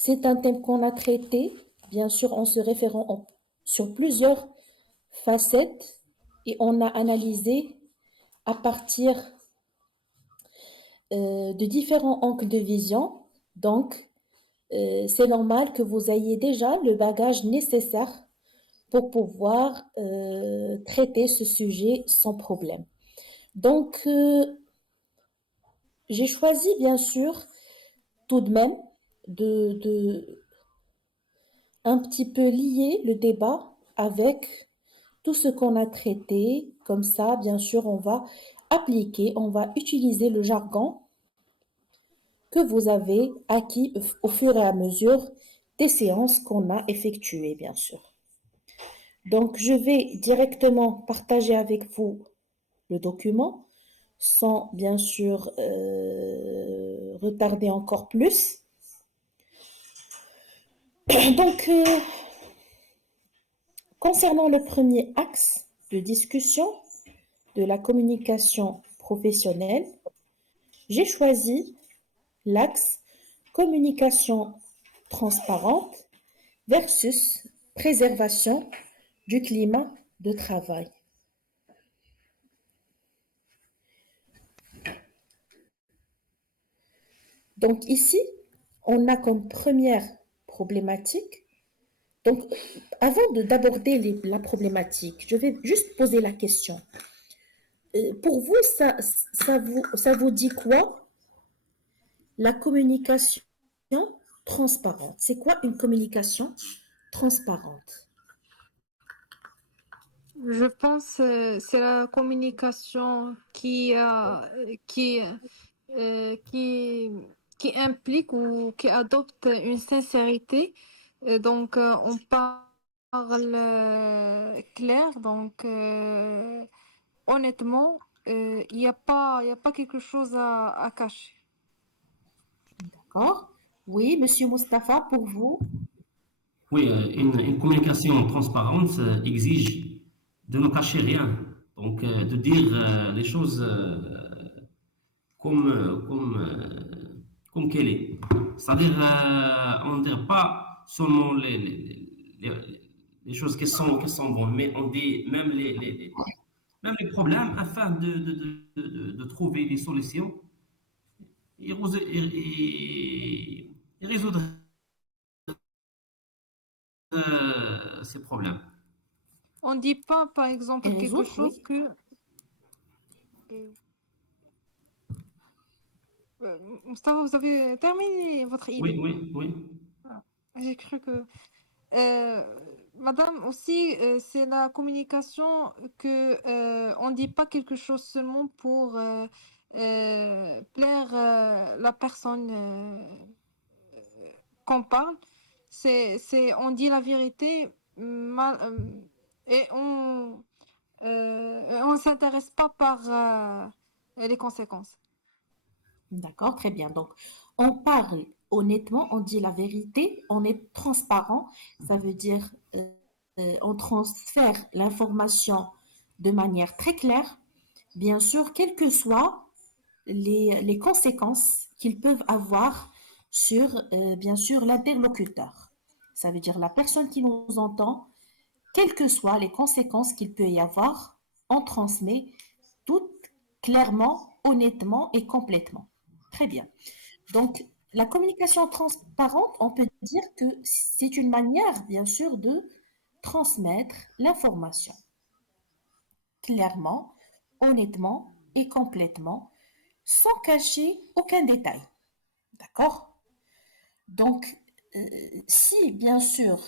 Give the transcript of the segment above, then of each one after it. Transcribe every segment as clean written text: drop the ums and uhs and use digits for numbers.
C'est un thème qu'on a traité, bien sûr, en se référant sur plusieurs facettes et on a analysé à partir de différents angles de vision. Donc, c'est normal que vous ayez déjà le bagage nécessaire pour pouvoir traiter ce sujet sans problème. Donc, j'ai choisi, bien sûr, tout de même, de un petit peu lier le débat avec tout ce qu'on a traité. Comme ça, bien sûr, on va appliquer, on va utiliser le jargon que vous avez acquis au fur et à mesure des séances qu'on a effectuées, bien sûr. Donc, je vais directement partager avec vous le document sans, bien sûr, retarder encore plus. Donc, concernant le premier axe de discussion de la communication professionnelle, j'ai choisi l'axe communication transparente versus préservation du climat de travail. Donc ici, on a comme première problématique. Donc, avant d'aborder la problématique, je vais juste poser la question. Pour vous, ça vous dit quoi la communication transparente? C'est quoi une communication transparente? Je pense c'est la communication euh, qui, qui implique ou qui adopte une sincérité. On parle clair, honnêtement, il y a pas quelque chose à cacher. D'accord? Oui, Monsieur Mustapha, pour vous? Oui, une communication transparente exige de ne cacher rien, de dire les choses comme, comme qu'elle est. C'est-à-dire, on ne dit pas seulement les choses qui sont bonnes, mais on dit même même les problèmes afin de trouver des solutions et résoudre ces problèmes. On dit pas, par Et exemple, quelque résoudre, oui. chose que... euh, Mustafa, vous avez terminé votre Oui, idée. oui, oui. Ah, j'ai cru que... Euh, Madame, aussi, c'est la communication que on dit pas quelque chose seulement pour plaire la personne qu'on parle. On dit la vérité mal, et on s'intéresse pas par les conséquences. D'accord, très bien. Donc, on parle honnêtement, on dit la vérité, on est transparent. Ça veut dire on transfère l'information de manière très claire, bien sûr, quelles que soient les conséquences qu'ils peuvent avoir sur, bien sûr, l'interlocuteur. Ça veut dire la personne qui nous entend, quelles que soient les conséquences qu'il peut y avoir, on transmet tout clairement, honnêtement et complètement. Très bien. Donc, la communication transparente, on peut dire que c'est une manière, bien sûr, de transmettre l'information clairement, honnêtement et complètement, sans cacher aucun détail. D'accord? Donc, euh, si, bien sûr,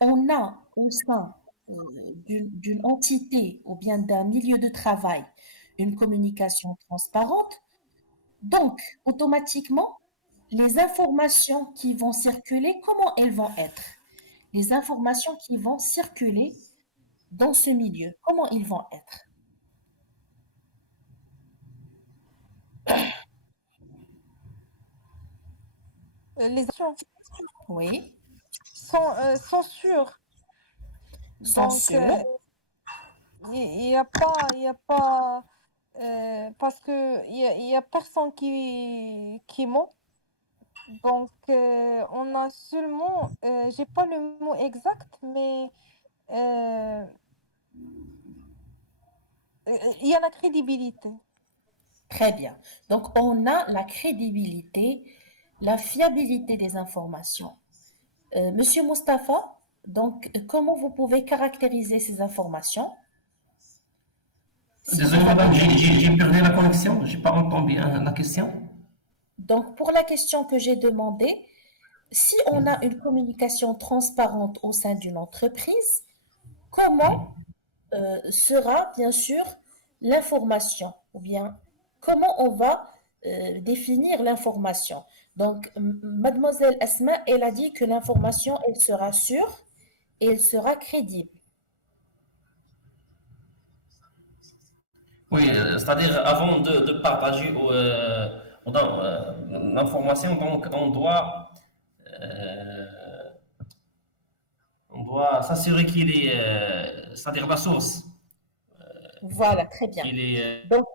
on a au sein d'une entité ou bien d'un milieu de travail une communication transparente, donc automatiquement, les informations qui vont circuler, comment elles vont être? Les informations qui vont circuler dans ce milieu, comment ils vont être? Les actions Oui, sont sûres. sont Donc, sûrs. il y a pas, parce que il y a personne qui ment. On a seulement, j'ai pas le mot exact, mais euh, il y a la crédibilité. Très bien. Donc, on a la crédibilité, la fiabilité des informations. Monsieur Mustapha, donc, comment vous pouvez caractériser ces informations? Si Désolé, vous avez... madame, j'ai perdu la connexion. J'ai pas entendu bien la question. Donc, pour la question que j'ai demandée, si on a une communication transparente au sein d'une entreprise, comment sera bien sûr l'information ou bien comment on va définir l'information. Donc, mademoiselle Asma, elle a dit que l'information, elle sera sûre et elle sera crédible. Oui, c'est-à-dire avant de partager l'information, donc euh, on doit s'assurer qu'il est, c'est-à-dire la source, Voilà, très bien. qu'il est, Donc,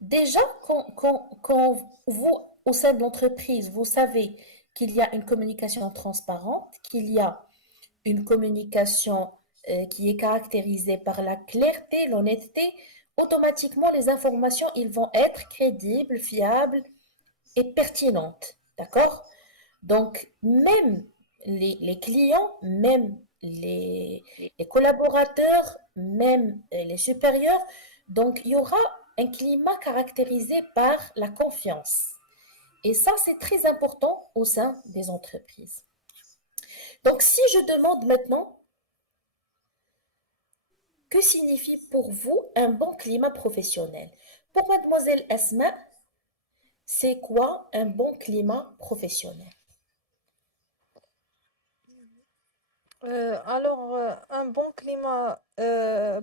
déjà, quand vous, au sein de l'entreprise, vous savez qu'il y a une communication transparente, qu'il y a une communication qui est caractérisée par la clarté, l'honnêteté, automatiquement les informations, ils vont être crédibles, fiables et pertinentes. D'accord? Donc, même les clients, même les collaborateurs, même les supérieurs, donc il y aura un climat caractérisé par la confiance. Et ça, c'est très important au sein des entreprises. Donc, si je demande maintenant, que signifie pour vous un bon climat professionnel? Pour mademoiselle Asma, c'est quoi un bon climat professionnel? Un bon climat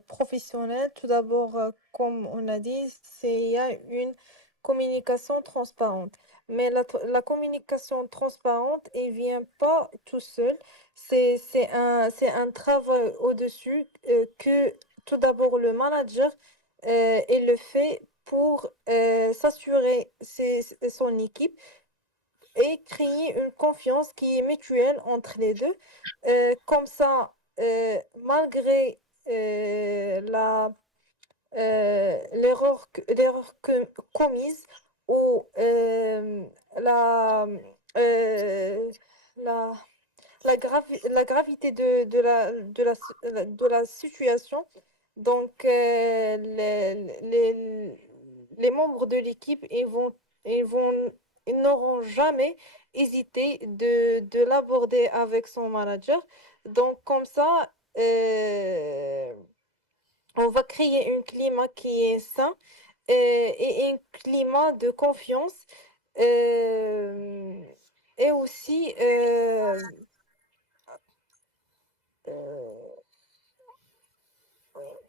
professionnel, tout d'abord, comme on a dit, il y a une communication transparente. Mais la communication transparente, elle vient pas tout seul. C'est un travail au-dessus que tout d'abord le manager il le fait pour s'assurer son équipe et créer une confiance qui est mutuelle entre les deux. Comme ça, malgré commise ou la, euh, la, la gravité de la situation, donc les membres de l'équipe, ils n'auront jamais hésité de l'aborder avec son manager. Donc comme ça, on va créer un climat qui est sain et un climat de confiance. euh, et aussi, euh,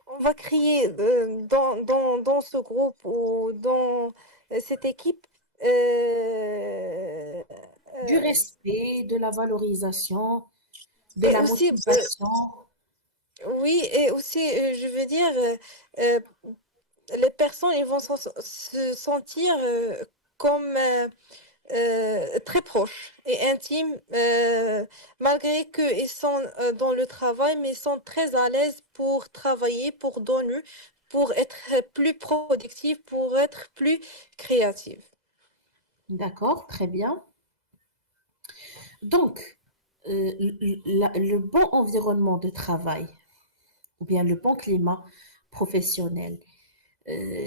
on va créer dans ce groupe ou dans cette équipe euh, Du euh, respect, de la valorisation, de et la aussi, motivation. oui, et aussi, je veux dire, euh, les personnes ils vont se sentir comme très proches et intimes, malgré qu'ils sont dans le travail, mais ils sont très à l'aise pour travailler, pour donner, pour être plus productifs, pour être plus créatifs. D'accord, très bien. Donc, le bon environnement de travail ou bien le bon climat professionnel,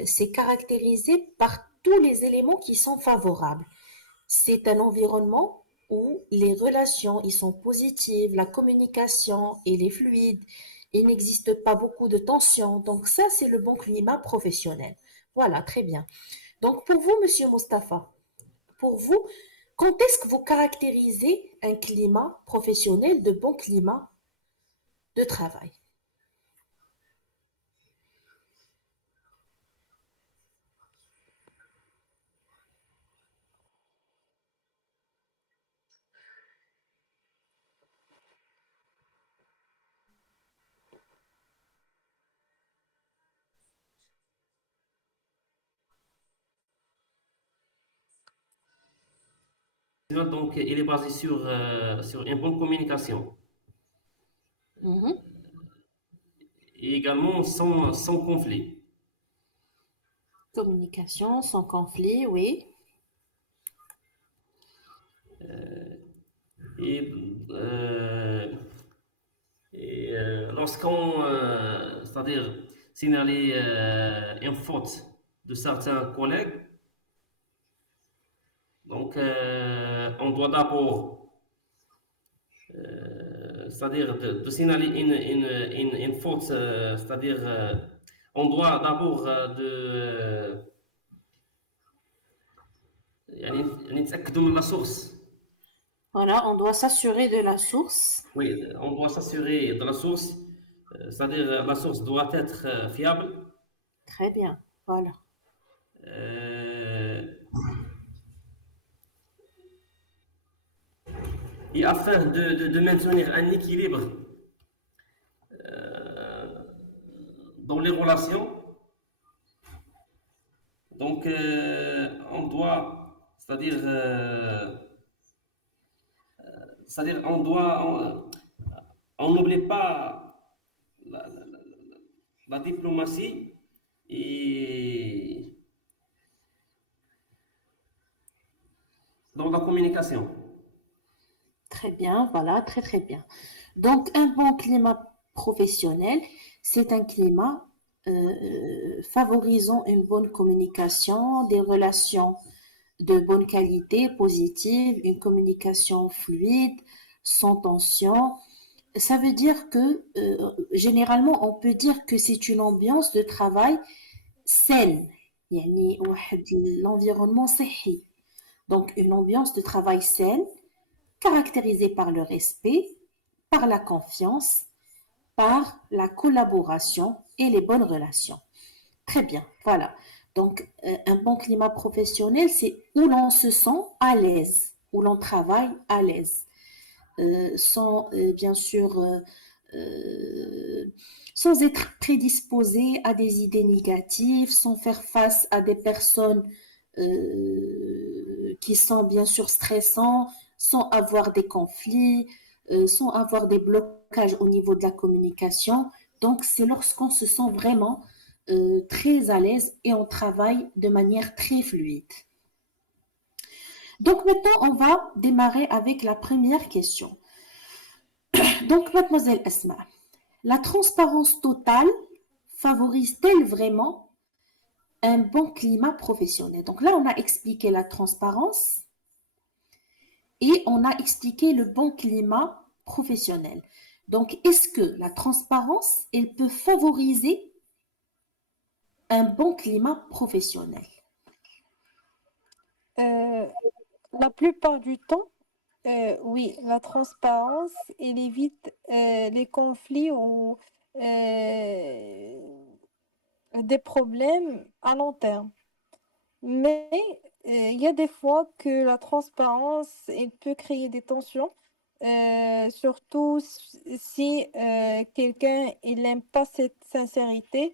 c'est caractérisé par tous les éléments qui sont favorables. C'est un environnement où les relations ils sont positives, la communication elle est fluide, il n'existe pas beaucoup de tensions. Donc ça, c'est le bon climat professionnel. Voilà, très bien. Donc pour vous, Monsieur Mustapha, pour vous, quand est-ce que vous caractérisez un climat professionnel de bon climat de travail? donc, il est basé sur une bonne communication Mhm. et également sans conflit. Communication sans conflit, oui. Et, euh, lorsqu'on, c'est-à-dire signaler une faute de certains collègues, donc on doit d'abord, c'est-à-dire de signaler une faute, c'est-à-dire on doit d'abord يعني نتأكدوا من la source. Voilà, on doit s'assurer de la source. Oui, on doit s'assurer de la source, c'est-à-dire la source doit être fiable. Très bien, voilà. Euh, et afin de maintenir un équilibre euh, dans les relations, donc on doit, c'est-à-dire on n'oublie pas la, la- la diplomatie et dans la communication. Très bien, voilà, très très bien. Donc, un bon climat professionnel, c'est un climat favorisant une bonne communication, des relations de bonne qualité, positive, une communication fluide, sans tension. Ça veut dire que, généralement, on peut dire que c'est une ambiance de travail saine. يعني واحد l'environnement صحي. Donc, une ambiance de travail saine, caractérisée par le respect, par la confiance, par la collaboration et les bonnes relations. Très bien, voilà. Donc, un bon climat professionnel, c'est où l'on se sent à l'aise, où l'on travaille à l'aise, sans, bien sûr, sans être prédisposé à des idées négatives, sans faire face à des personnes qui sont bien sûr stressants, sans avoir des conflits, sans avoir des blocages au niveau de la communication. Donc, c'est lorsqu'on se sent vraiment très à l'aise et on travaille de manière très fluide. Donc, maintenant, on va démarrer avec la première question. Donc, mademoiselle Asma, la transparence totale favorise-t-elle vraiment un bon climat professionnel? Donc là, on a expliqué la transparence et on a expliqué le bon climat professionnel. Donc, est-ce que la transparence, elle peut favoriser un bon climat professionnel? La plupart du temps, oui, la transparence, elle évite les conflits ou des problèmes à long terme. Mais il y a des fois que la transparence, elle peut créer des tensions, surtout si quelqu'un il n'aime pas cette sincérité.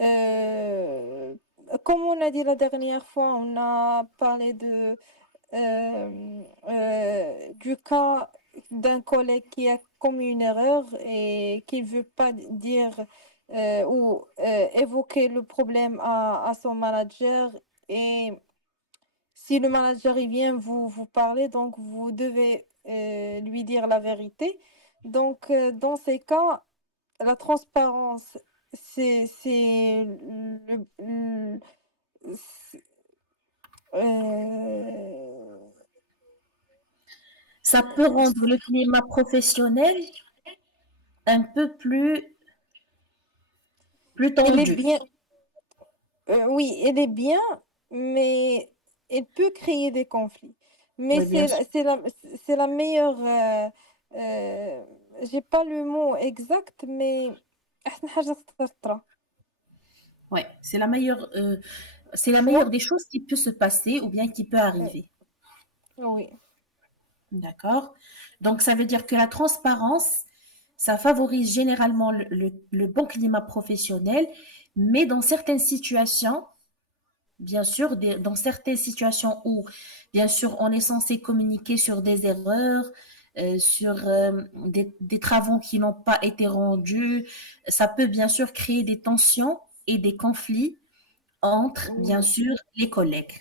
Euh, Comme on a dit la dernière fois, on a parlé du cas d'un collègue qui a commis une erreur et qui ne veut pas dire ou évoquer le problème à son manager. Et si le manager il vient vous parler, donc vous devez lui dire la vérité. Donc, dans ces cas, la transparence, c'est c'est- euh, Ça peut rendre le climat professionnel un peu plus elle est tendu. bien, oui, elle est bien, mais elle peut créer des conflits. Mais Oui, bien sûr. c'est la meilleure. J'ai pas le mot exact, mais أحسن حاجة تطرى. Ouais, c'est la meilleure soit, des choses qui peut se passer ou bien qui peut euh, arriver. oui, D'accord? Donc, ça veut dire que la transparence, ça favorise généralement le bon climat professionnel, mais dans certaines situations, bien sûr, dans certaines situations où, bien sûr, on est censé communiquer sur des erreurs, sur des travaux qui n'ont pas été rendus, ça peut bien sûr créer des tensions et des conflits entre, bien Oui, sûr, les collègues.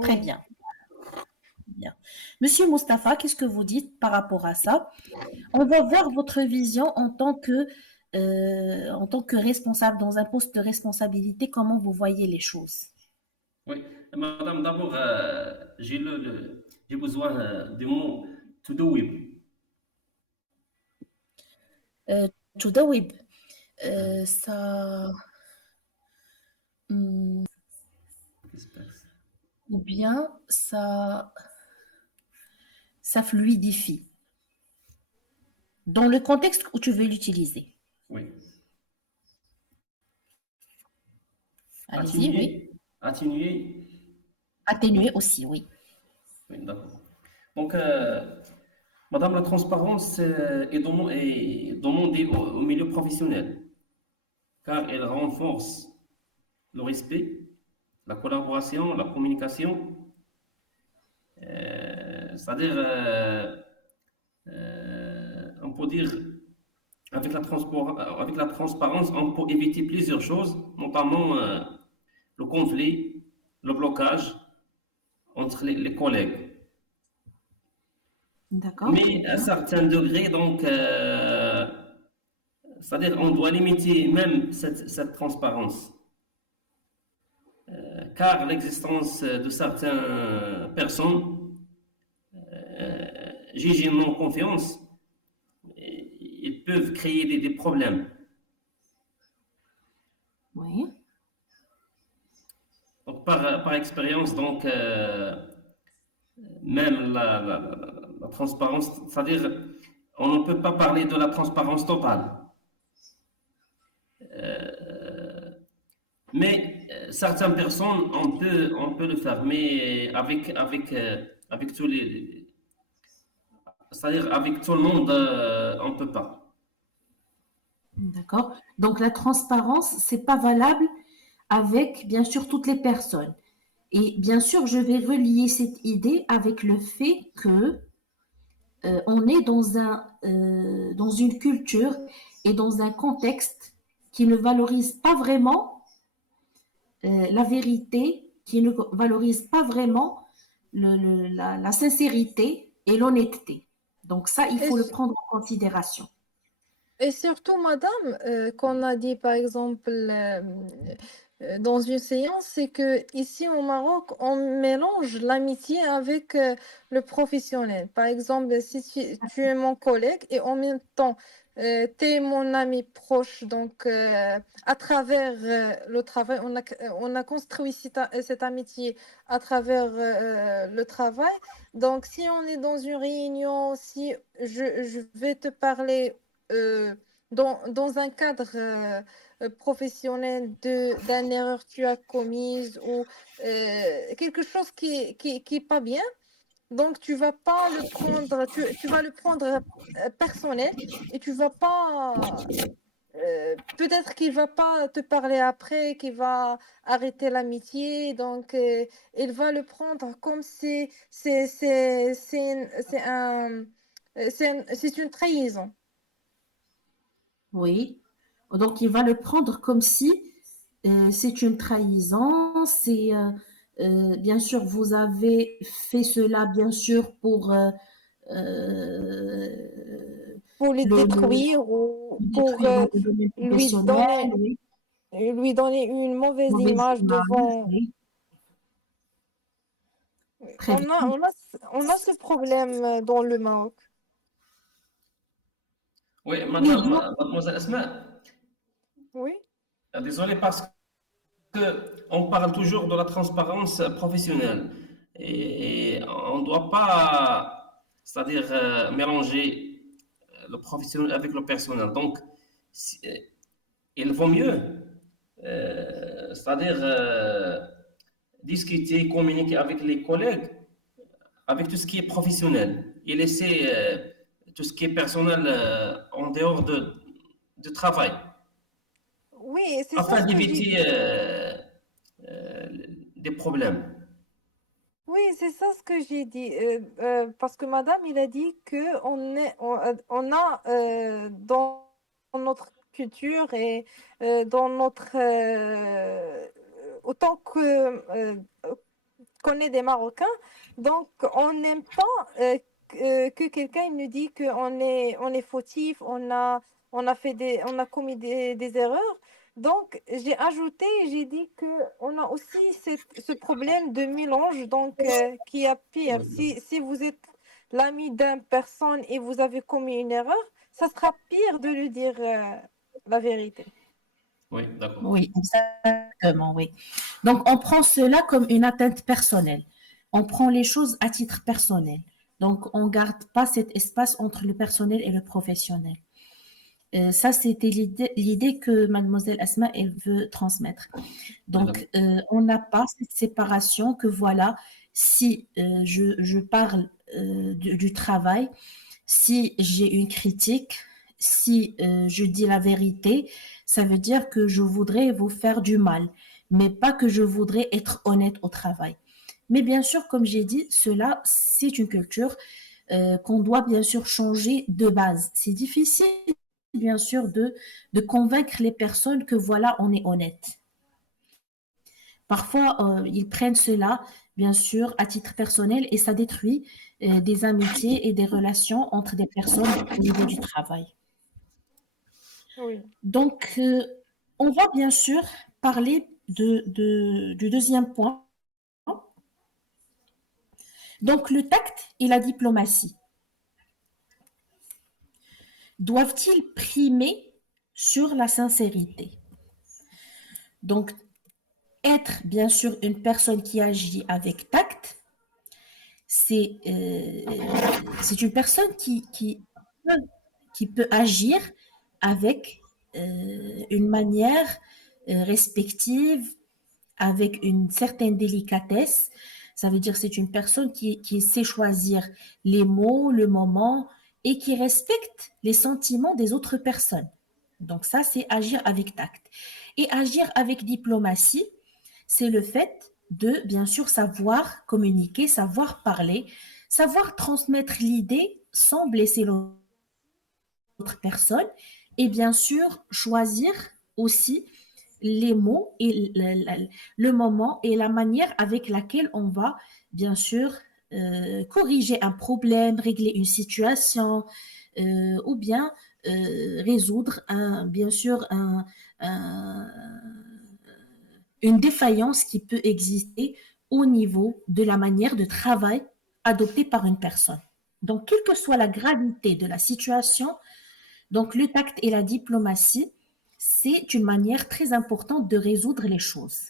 Très oui. bien, bien. Monsieur Mustapha, qu'est-ce que vous dites par rapport à ça? On va voir votre vision en tant que responsable, dans un poste de responsabilité, comment vous voyez les choses. Oui, madame, d'abord, j'ai besoin du mot to the web. Euh, to the web, ça, hmm, ou bien ça fluidifie, dans le contexte où tu veux l'utiliser. Oui. Allez-y, oui. Atténuer, atténuer. Atténuer aussi, oui. Oui, d'accord. Donc, madame, la transparence est demandée au milieu professionnel, car elle renforce le respect, la collaboration, la communication, c'est-à-dire, on peut dire, avec la transparence, on peut éviter plusieurs choses, notamment le conflit, le blocage entre les collègues. D'accord, très Mais à un bien. certain degré, donc, c'est-à-dire on doit limiter même cette transparence, car l'existence de certaines personnes jugées non confiance, ils peuvent créer des problèmes. Oui, Donc, par expérience, donc, même la transparence, c'est-à-dire on ne peut pas parler de la transparence totale. Mais certaines personnes, on peut le faire, mais avec tous c'est-à-dire avec tout le monde, on ne peut pas. d'accord. Donc la transparence, c'est pas valable avec, bien sûr, toutes les personnes. Et bien sûr, je vais relier cette idée avec le fait que on est dans une culture et dans un contexte qui ne valorise pas vraiment la vérité, qui ne valorise pas vraiment la sincérité et l'honnêteté. Donc ça, il Et, faut le prendre en considération. et surtout, madame, qu'on a dit par exemple dans une séance, c'est que ici au Maroc, on mélange l'amitié avec le professionnel. Par exemple, si tu es mon collègue et en même temps, tu es mon ami proche, donc à travers le travail, on a construit cette amitié à travers le travail. Donc, si on est dans une réunion, si je vais te parler euh, dans un cadre professionnel d'une erreur que tu as commise ou quelque chose qui est pas bien, donc tu vas pas le prendre, tu vas le prendre personnel et tu vas pas, peut-être qu'il va pas te parler après, qu'il va arrêter l'amitié, donc il va le prendre comme si c'est une trahison. Oui. Donc, il va le prendre comme si c'est une trahison. Bien sûr, vous avez fait cela, bien sûr, pour Pour le le détruire ou pour détruire dans le domaine lui professionnel. donner, Oui, lui donner une mauvaise mauvaise image image. devant. Oui, très bien. On a ce problème dans le Maroc. Oui, Oui, madame, mademoiselle Asma, Oui, désolé parce que on parle toujours de la transparence professionnelle et on ne doit pas, c'est-à-dire mélanger le professionnel avec le personnel. Donc, il vaut mieux, c'est-à-dire discuter, communiquer avec les collègues, avec tout ce qui est professionnel et laisser tout ce qui est personnel en dehors de travail, oui, c'est ça afin ce que j'ai d'éviter dit. des problèmes. Oui, c'est ça ce que j'ai dit. Parce que madame, il a dit que on a dans notre culture et dans notre autant qu'on est des Marocains, donc on n'aime pas que quelqu'un il nous dit on est fautif, on a commis des erreurs. Donc j'ai ajouté, j'ai dit que on a aussi ce problème de mélange, donc qui est pire. Oui, d'accord. Si vous êtes l'ami d'une personne et vous avez commis une erreur, ça sera pire de lui dire la vérité. Oui, d'accord. Oui, exactement, oui. Donc, on prend cela comme une atteinte personnelle. On prend les choses à titre personnel. Donc, on ne garde pas cet espace entre le personnel et le professionnel. Ça, c'était l'idée que mademoiselle Asma, elle veut transmettre. Oui, d'accord. Donc, on n'a pas cette séparation que voilà, si je parle du travail, si j'ai une critique, si je dis la vérité, ça veut dire que je voudrais vous faire du mal, mais pas que je voudrais être honnête au travail. Mais bien sûr, comme j'ai dit, cela, c'est une culture qu'on doit bien sûr changer de base. C'est difficile, bien sûr, de convaincre les personnes que voilà, on est honnête. Parfois, ils prennent cela, bien sûr, à titre personnel et ça détruit des amitiés et des relations entre des personnes au niveau du travail. Oui. Donc, on va bien sûr parler du deuxième point. Donc, le tact et la diplomatie doivent-ils primer sur la sincérité? Donc, être bien sûr une personne qui agit avec tact, c'est une personne qui peut agir avec une manière respective, avec une certaine délicatesse. Ça veut dire que c'est une personne qui sait choisir les mots, le moment et qui respecte les sentiments des autres personnes. Donc ça, c'est agir avec tact. Et agir avec diplomatie, c'est le fait de, bien sûr, savoir communiquer, savoir parler, savoir transmettre l'idée sans blesser l'autre personne et bien sûr choisir aussi les mots et le moment et la manière avec laquelle on va bien sûr corriger un problème, régler une situation ou bien résoudre bien sûr un, une défaillance qui peut exister au niveau de la manière de travail adoptée par une personne. Donc, quelle que soit la gravité de la situation, donc le tact et la diplomatie, c'est une manière très importante de résoudre les choses.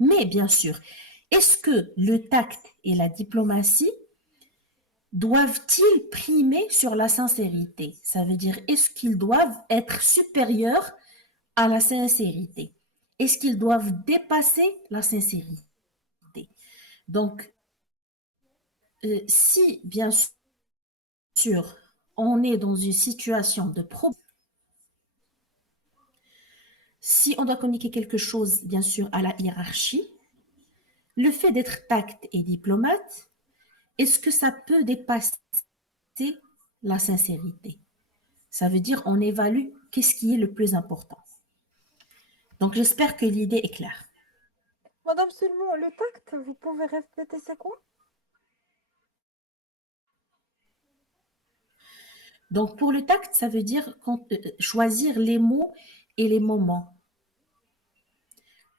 Mais bien sûr, est-ce que le tact et la diplomatie doivent-ils primer sur la sincérité? Ça veut dire, est-ce qu'ils doivent être supérieurs à la sincérité? Est-ce qu'ils doivent dépasser la sincérité? Donc, si bien sûr, on est dans une situation de problème, si on doit communiquer quelque chose, bien sûr, à la hiérarchie, le fait d'être tact et diplomate, est-ce que ça peut dépasser la sincérité? Ça veut dire on évalue qu'est-ce qui est le plus important. Donc, j'espère que l'idée est claire. Madame, seulement le tact, vous pouvez répéter c'est quoi? Donc, pour le tact, ça veut dire choisir les mots et les moments.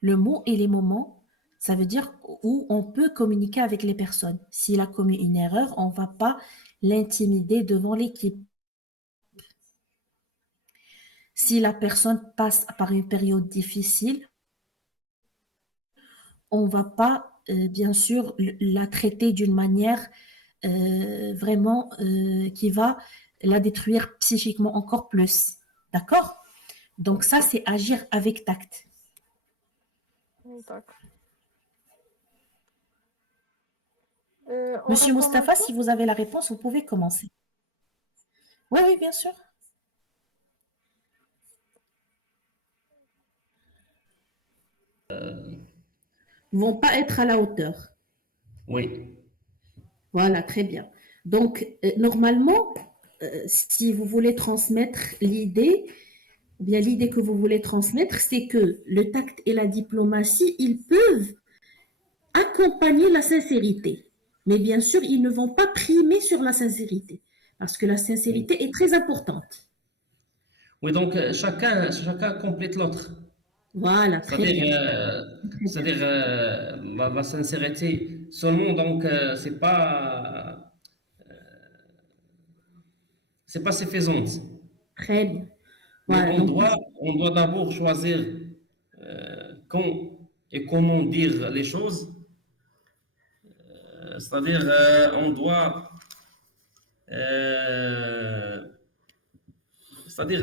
Le mot et les moments, ça veut dire où on peut communiquer avec les personnes. S'il a commis une erreur, on ne va pas l'intimider devant l'équipe. Si la personne passe par une période difficile, on ne va pas, bien sûr, la traiter d'une manière vraiment qui va la détruire psychiquement encore plus. D'accord? Donc ça, c'est agir avec tact. D'accord. On a Monsieur combien de Mustapha, temps? si vous avez la réponse, vous pouvez commencer. Oui, oui, bien sûr. vont pas être à la hauteur. Oui, Voilà, très bien. Donc, normalement, si vous voulez transmettre l'idée, ou bien l'idée que vous voulez transmettre, c'est que le tact et la diplomatie, ils peuvent accompagner la sincérité. Mais bien sûr, ils ne vont pas primer sur la sincérité, parce que la oui. sincérité est très importante. Oui, donc chacun complète l'autre. Voilà, très C'est-à-dire, bien. Très bien. c'est-à-dire la sincérité seulement, donc c'est pas suffisante. Très bien. Mais Voilà, donc, on doit d'abord choisir quand et comment dire les choses. C'est-à-dire, on doit, euh, c'est-à-dire,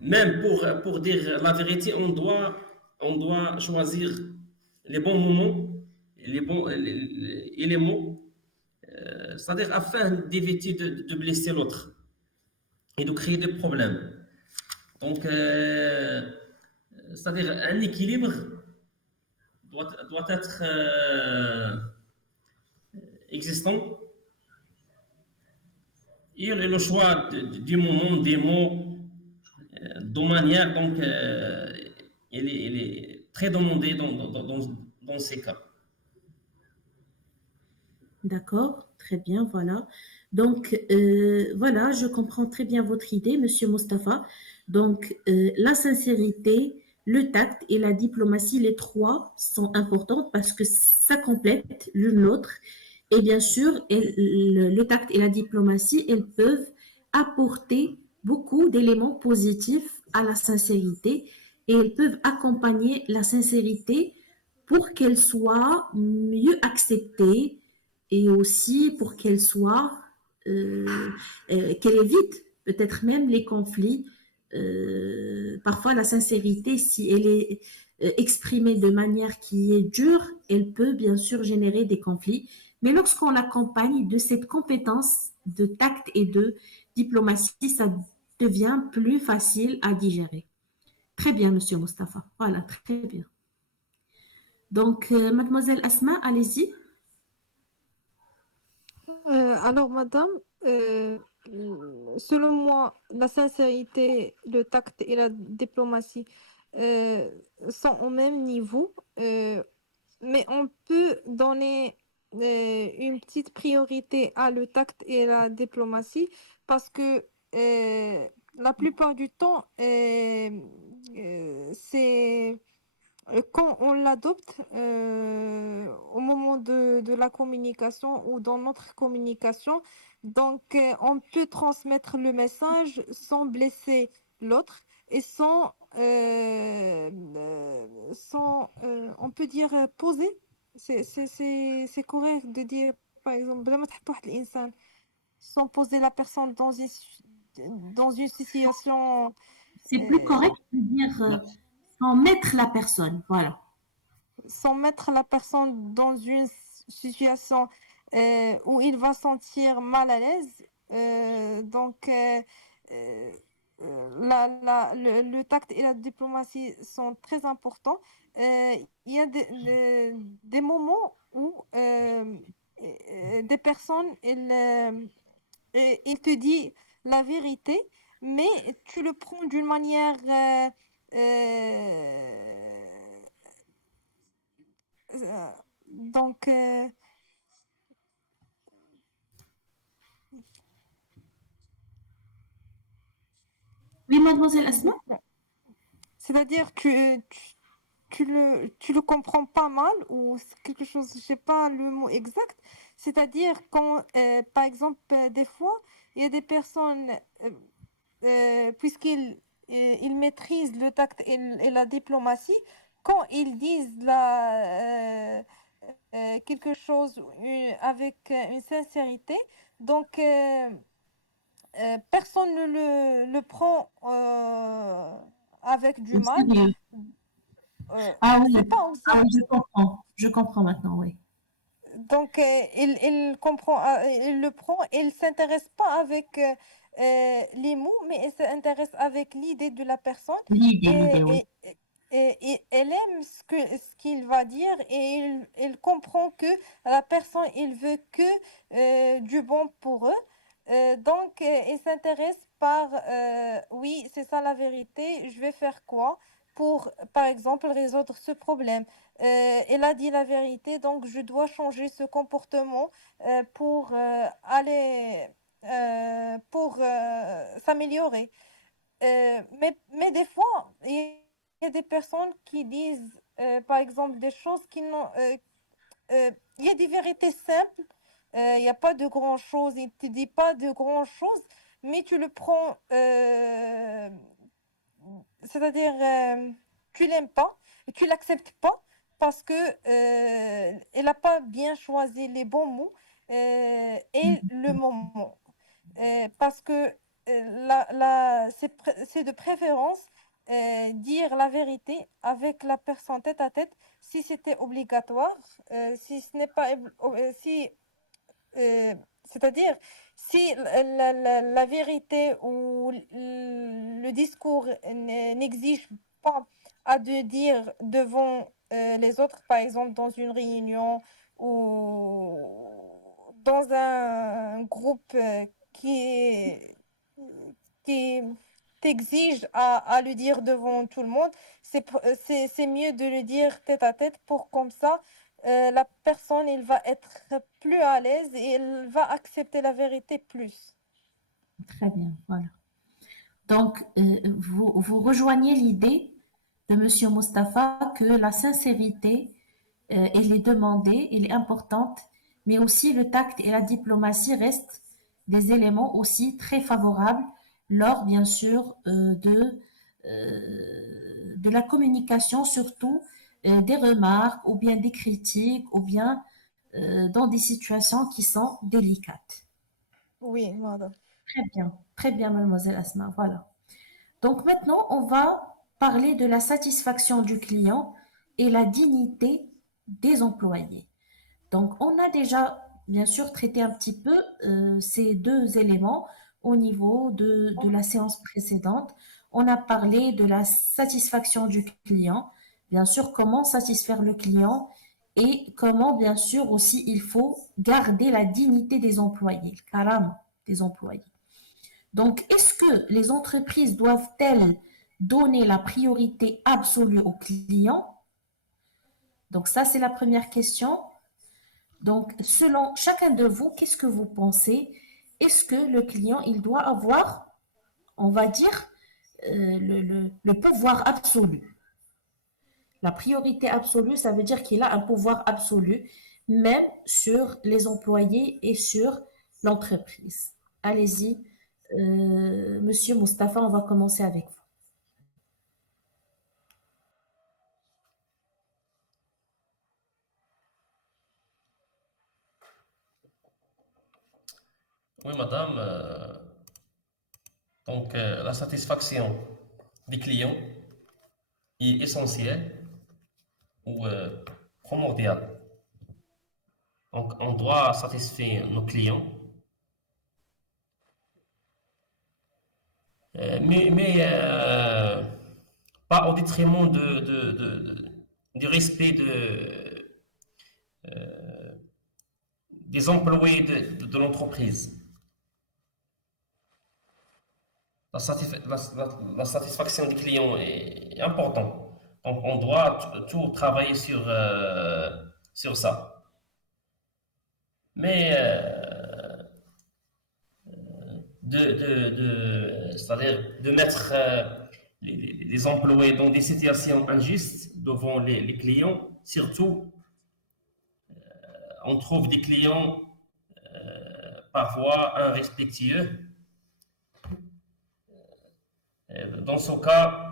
même pour dire la vérité, on doit choisir les bons moments, et les mots, c'est-à-dire afin d'éviter de blesser l'autre et de créer des problèmes. Donc, c'est-à-dire un équilibre doit être existant et le choix du moment, des mots, de manière, donc, il est très demandé dans ces cas. d'accord, très bien, voilà. Donc, voilà, je comprends très bien votre idée, Monsieur Mustapha. Donc, la sincérité, le tact et la diplomatie, les trois sont importantes parce que ça complète l'une l'autre. Et bien sûr, le tact et la diplomatie, elles peuvent apporter beaucoup d'éléments positifs à la sincérité et elles peuvent accompagner la sincérité pour qu'elle soit mieux acceptée et aussi pour qu'elle évite peut-être même les conflits. Parfois, la sincérité, si elle est exprimée de manière qui est dure, elle peut bien sûr générer des conflits. Mais lorsqu'on l'accompagne de cette compétence de tact et de diplomatie, ça devient plus facile à digérer. Très bien, Monsieur Mustapha. Voilà, très bien. Donc, mademoiselle Asma, allez-y. Alors, madame, selon moi, la sincérité, le tact et la diplomatie euh, sont au même niveau, mais on peut donner une petite priorité à le tact et la diplomatie parce que la plupart du temps, c'est quand on l'adopte au moment de la communication ou dans notre communication, donc on peut transmettre le message sans blesser l'autre et on peut dire poser. C'est correct de dire, par exemple, بلا ما تحط واحد الإنسان sans poser la personne dans une situation C'est plus euh, correct de dire Non. sans mettre la personne. Voilà. sans mettre la personne dans une situation où il va sentir mal à l'aise. Donc, euh, le tact et la diplomatie sont très importants. Il y a des moments où des personnes, il te dit la vérité, mais tu le prends d'une manière euh, donc, Oui, mademoiselle Asma? c'est-à-dire tu le comprends pas mal ou c'est quelque chose, je sais pas le mot exact. C'est-à-dire quand, par exemple, des fois, il y a des personnes, puisqu'ils ils maîtrisent le tact et la diplomatie, quand ils disent quelque chose avec une sincérité, donc personne ne le prend avec du Au mal. sérieux. Euh, Ah oui, c'est pas au ah, sérieux. je comprends. Je comprends maintenant, oui. Donc, il comprend, il le prend, il s'intéresse pas avec les mots, mais il s'intéresse avec l'idée de la personne. L'idée, Et, oui. elle aime ce qu'il va dire et il comprend que la personne, il veut que du bon pour eux. Donc, il s'intéresse par, oui, c'est ça la vérité, je vais faire quoi pour, par exemple, résoudre ce problème. Elle a dit la vérité, donc je dois changer ce comportement pour pour s'améliorer. Mais des fois, il y a des personnes qui disent, par exemple, des choses qui n'ont... il y a des vérités simples, il n'y a pas de grand-chose, il ne te dit pas de grand-chose, mais tu le prends, c'est-à-dire, tu l'aimes pas, et tu l'acceptes pas parce que elle n'a pas bien choisi les bons mots et le moment. Parce que c'est de préférence dire la vérité avec la personne tête à tête si c'était obligatoire, si ce n'est pas, si, c'est-à-dire si la vérité ou le discours n'exige pas à de dire devant les autres, par exemple dans une réunion ou dans un groupe qui, qui t'exige à le dire devant tout le monde, c'est mieux de le dire tête à tête pour comme ça, la personne, il va être plus à l'aise et elle va accepter la vérité plus. Très bien, voilà. Donc, vous rejoignez l'idée de Monsieur Mustapha que la sincérité, elle est demandée, elle est importante, mais aussi le tact et la diplomatie restent des éléments aussi très favorables lors, bien sûr, de la communication, surtout des remarques ou bien des critiques ou bien dans des situations qui sont délicates. Oui, madame. Très bien, mademoiselle Asma, voilà. Donc maintenant, on va parler de la satisfaction du client et la dignité des employés. Donc, on a déjà, bien sûr, traité un petit peu ces deux éléments au niveau de la séance précédente. On a parlé de la satisfaction du client, bien sûr, comment satisfaire le client et comment, bien sûr, aussi, il faut garder la dignité des employés, le karam des employés. Donc, est-ce que les entreprises doivent-elles donner la priorité absolue aux clients? Donc, ça, c'est la première question. Donc, selon chacun de vous, qu'est-ce que vous pensez? Est-ce que le client, il doit avoir, on va dire, le pouvoir absolu? La priorité absolue, ça veut dire qu'il a un pouvoir absolu, même sur les employés et sur l'entreprise. Allez-y, Monsieur Mustapha, on va commencer avec vous. Oui, madame. Donc, la satisfaction des clients est essentielle ou primordiale. Donc, on doit satisfaire nos clients, mais pas au détriment du respect des employés de l'entreprise. La satisfaction des clients est importante. Donc, on doit tout travailler sur ça. Mais c'est-à-dire de mettre les employés dans des situations injustes devant les clients, surtout, on trouve des clients parfois irrespectueux. Dans ce cas,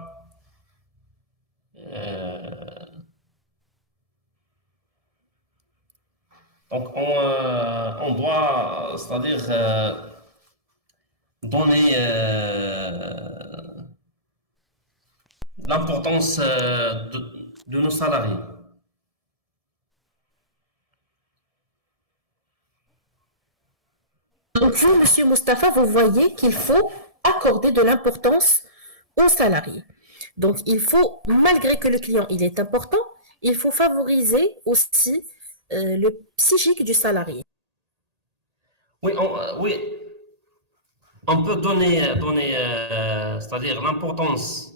donc on doit, c'est-à-dire donner l'importance de nos salariés. Donc vous, Monsieur Mustapha, vous voyez qu'il faut accorder de l'importance aux salariés. Donc, il faut, malgré que le client il est important, il faut favoriser aussi le psychique du salarié. Oui, oui, on peut donner c'est-à-dire l'importance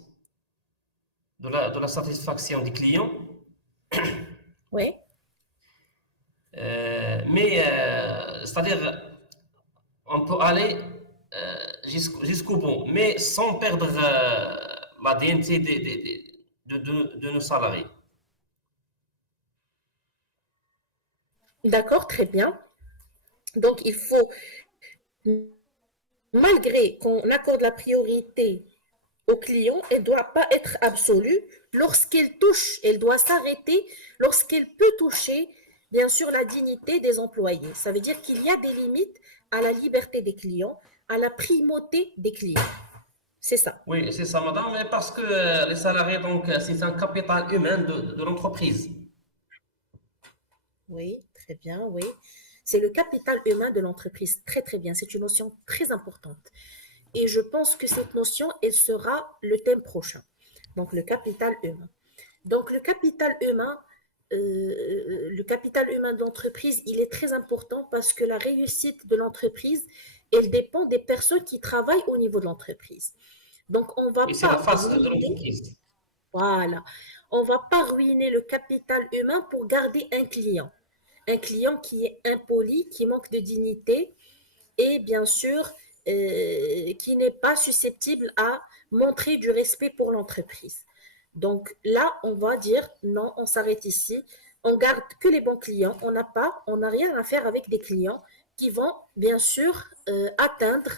de la satisfaction des clients, Oui, mais c'est-à-dire on peut aller jusqu'au bout, mais sans perdre la dignité de nos salariés. d'accord, très bien. Donc, il faut, malgré qu'on accorde la priorité au client, elle ne doit pas être absolue. Lorsqu'elle touche, elle doit s'arrêter lorsqu'elle peut toucher, bien sûr, la dignité des employés. Ça veut dire qu'il y a des limites à la liberté des clients, à la primauté des clients. C'est ça. Oui, c'est ça, madame, mais parce que les salariés, donc, c'est un capital humain de l'entreprise. Oui, très bien, oui. C'est le capital humain de l'entreprise. Très, très bien. C'est une notion très importante. Et je pense que cette notion, elle sera le thème prochain. Donc, le capital humain. Donc, le capital humain de l'entreprise, il est très important parce que la réussite de l'entreprise, elle dépend des personnes qui travaillent au niveau de l'entreprise. Donc, on ne va Oui, c'est la pas face de ruiner, l'entreprise. voilà, on va pas ruiner le capital humain pour garder un client. Un client qui est impoli, qui manque de dignité et bien sûr qui n'est pas susceptible à montrer du respect pour l'entreprise. Donc là, on va dire non, on s'arrête ici, on garde que les bons clients, on n'a rien à faire avec des clients qui vont bien sûr atteindre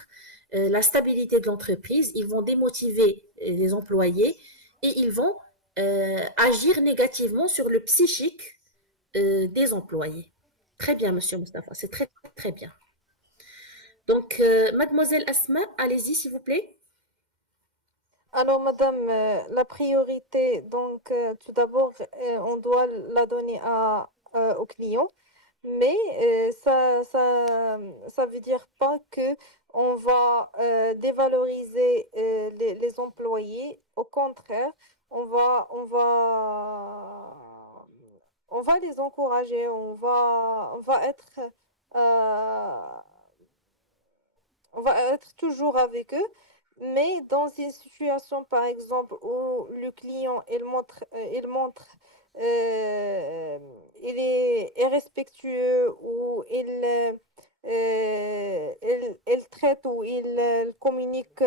la stabilité de l'entreprise, ils vont démotiver les employés et ils vont agir négativement sur le psychique des employés. Très bien, monsieur Mustafa, c'est très très bien. Donc, mademoiselle Asma, allez-y, s'il vous plaît. Alors, madame, la priorité, donc, tout d'abord, on doit la donner au client, mais ça veut dire pas que on va dévaloriser les employés. Au contraire, on va, on va, on va les encourager, euh, on va être toujours avec eux, mais dans une situation, par exemple, où le client, euh, il est irrespectueux, ou il traite ou il communique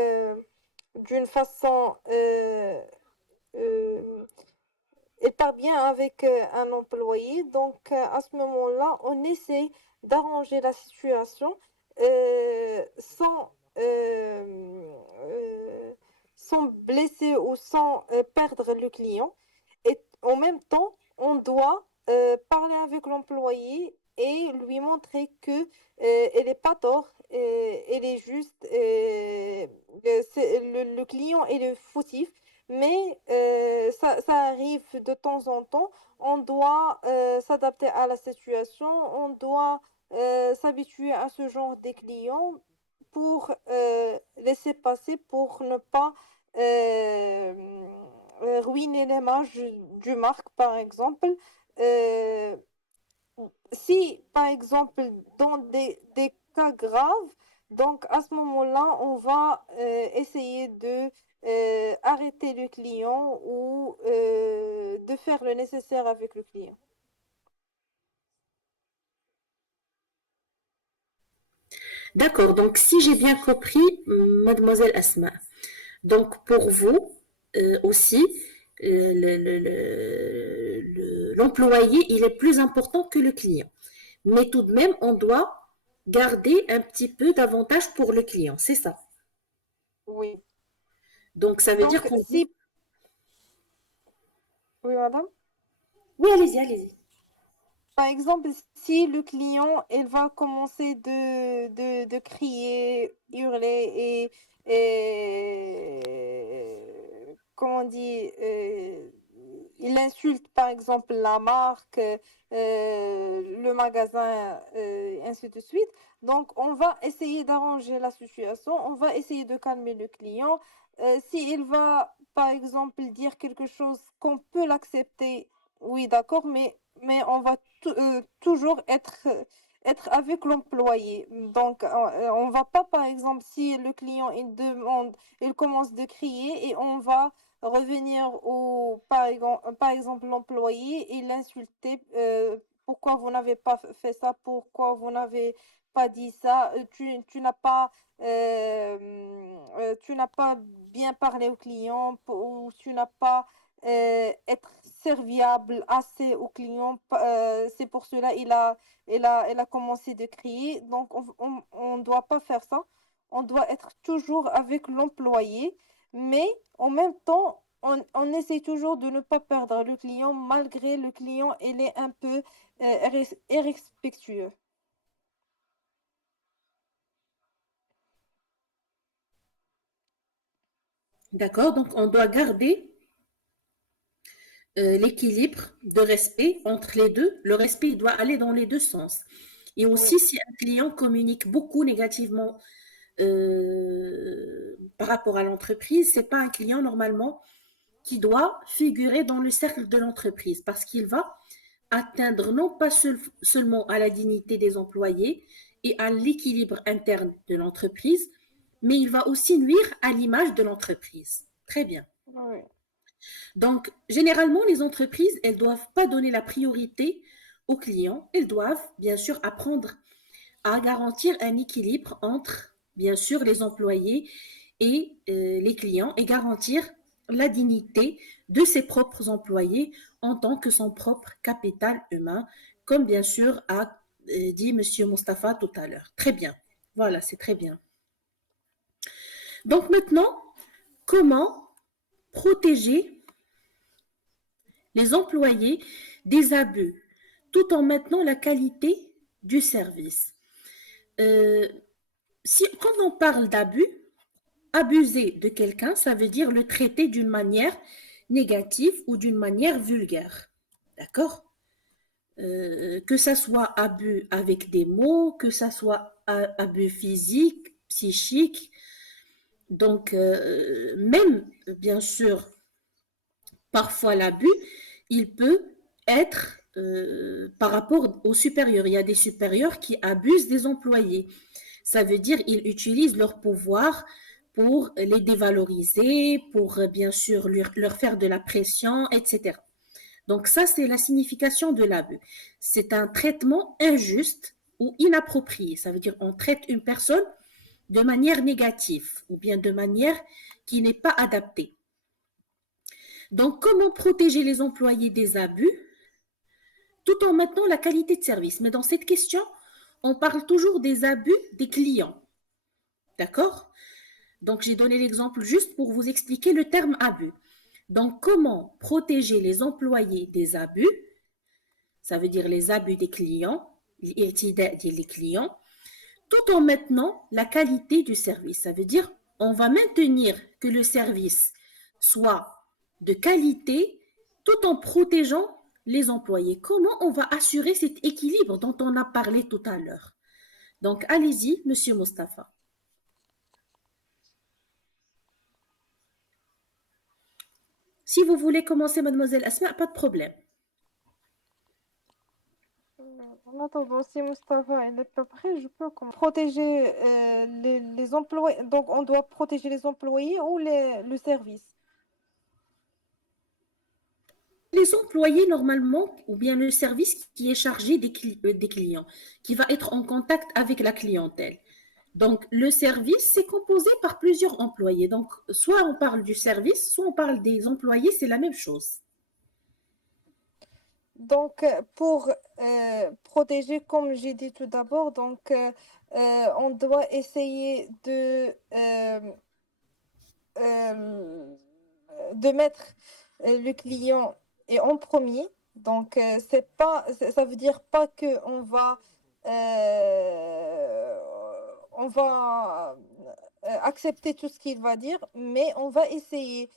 d'une façon, euh, il part bien avec un employé, donc à ce moment-là, on essaie d'arranger la situation sans, sans blesser ou sans perdre le client. Et en même temps, on doit parler avec l'employé et lui montrer que elle n'est pas tort, elle est juste, le client est le fautif, mais ça arrive de temps en temps. On doit s'adapter à la situation, on doit s'habituer à ce genre de clients pour laisser passer, pour ne pas euh, ruiner l'image du marque, par exemple. Euh, Si, par exemple, dans des cas graves, donc à ce moment-là, on va essayer de arrêter le client ou de faire le nécessaire avec le client. D'accord, donc si j'ai bien compris, mademoiselle Asma, donc pour vous aussi, l'employé, il est plus important que le client. Mais tout de même, on doit garder un petit peu d'avantage pour le client, c'est ça. Oui. Donc ça veut dire Donc, qu'on doit... si, oui, madame. Oui, allez-y, allez-y. Par exemple, si le client, il va commencer de crier, hurler comment on dit, il insulte par exemple la marque, le magasin, ainsi de suite. Donc, on va essayer d'arranger la situation, on va essayer de calmer le client. S'il va, par exemple, dire quelque chose qu'on peut l'accepter, oui, d'accord, mais on va toujours être avec l'employé. Donc, on va pas, par exemple, si le client il demande, il commence de crier et on va revenir par exemple, l'employé et l'insulter. Pourquoi vous n'avez pas fait ça? Pourquoi vous n'avez pas dit ça? Tu n'as pas bien parlé au client ou tu n'as pas être serviable assez au client. C'est pour cela il a commencé de crier. Donc, on doit pas faire ça. On doit être toujours avec l'employé, mais en même temps, on essaie toujours de ne pas perdre le client malgré le client, il est un peu irrespectueux. D'accord? Donc, on doit garder l'équilibre de respect entre les deux. Le respect il doit aller dans les deux sens. Et Oui, aussi, si un client communique beaucoup négativement par rapport à l'entreprise, c'est pas un client normalement qui doit figurer dans le cercle de l'entreprise parce qu'il va atteindre non pas seulement à la dignité des employés et à l'équilibre interne de l'entreprise, mais il va aussi nuire à l'image de l'entreprise. Très bien. oui, Donc, généralement, les entreprises, elles ne doivent pas donner la priorité aux clients. Elles doivent, bien sûr, apprendre à garantir un équilibre entre, bien sûr, les employés et les clients et garantir la dignité de ses propres employés en tant que son propre capital humain, comme bien sûr a dit M. Mustapha tout à l'heure. Très bien. Voilà, c'est très bien. Donc maintenant, comment protéger les employés des abus tout en maintenant la qualité du service? Euh, Quand on parle d'abus, abuser de quelqu'un, ça veut dire le traiter d'une manière négative ou d'une manière vulgaire. D'accord? Que ça soit abus avec des mots, que ça soit abus physique, psychique. Donc, même, bien sûr, parfois l'abus, il peut être par rapport aux supérieurs. Il y a des supérieurs qui abusent des employés. Ça veut dire qu'ils utilisent leur pouvoir pour les dévaloriser, pour bien sûr leur faire de la pression, etc. Donc ça, c'est la signification de l'abus. C'est un traitement injuste ou inapproprié. Ça veut dire on traite une personne de manière négative ou bien de manière qui n'est pas adaptée. Donc comment protéger les employés des abus tout en maintenant la qualité de service? Mais dans cette question, on parle toujours des abus des clients. D'accord? Donc, j'ai donné l'exemple juste pour vous expliquer le terme abus. Donc, comment protéger les employés des abus? Ça veut dire les abus des clients, les clients, tout en maintenant la qualité du service. Ça veut dire on va maintenir que le service soit de qualité tout en protégeant les employés. Comment on va assurer cet équilibre dont on a parlé tout à l'heure? Donc, allez-y, Monsieur Mustapha. Si vous voulez commencer, mademoiselle Asma, pas de problème. en attendant, si Mustapha il n'est pas prêt, je peux protéger les employés. Donc, on doit protéger les employés ou le service. Les employés, normalement, ou bien le service qui est chargé des clients, qui va être en contact avec la clientèle. Donc, le service, c'est composé par plusieurs employés. Donc, soit on parle du service, soit on parle des employés, c'est la même chose. Donc, pour protéger, comme j'ai dit tout d'abord, on doit essayer euh, de mettre le client est en premier. Donc, c'est pas, ça veut dire pas que euh, on va accepter tout ce qu'il va dire, mais on va essayer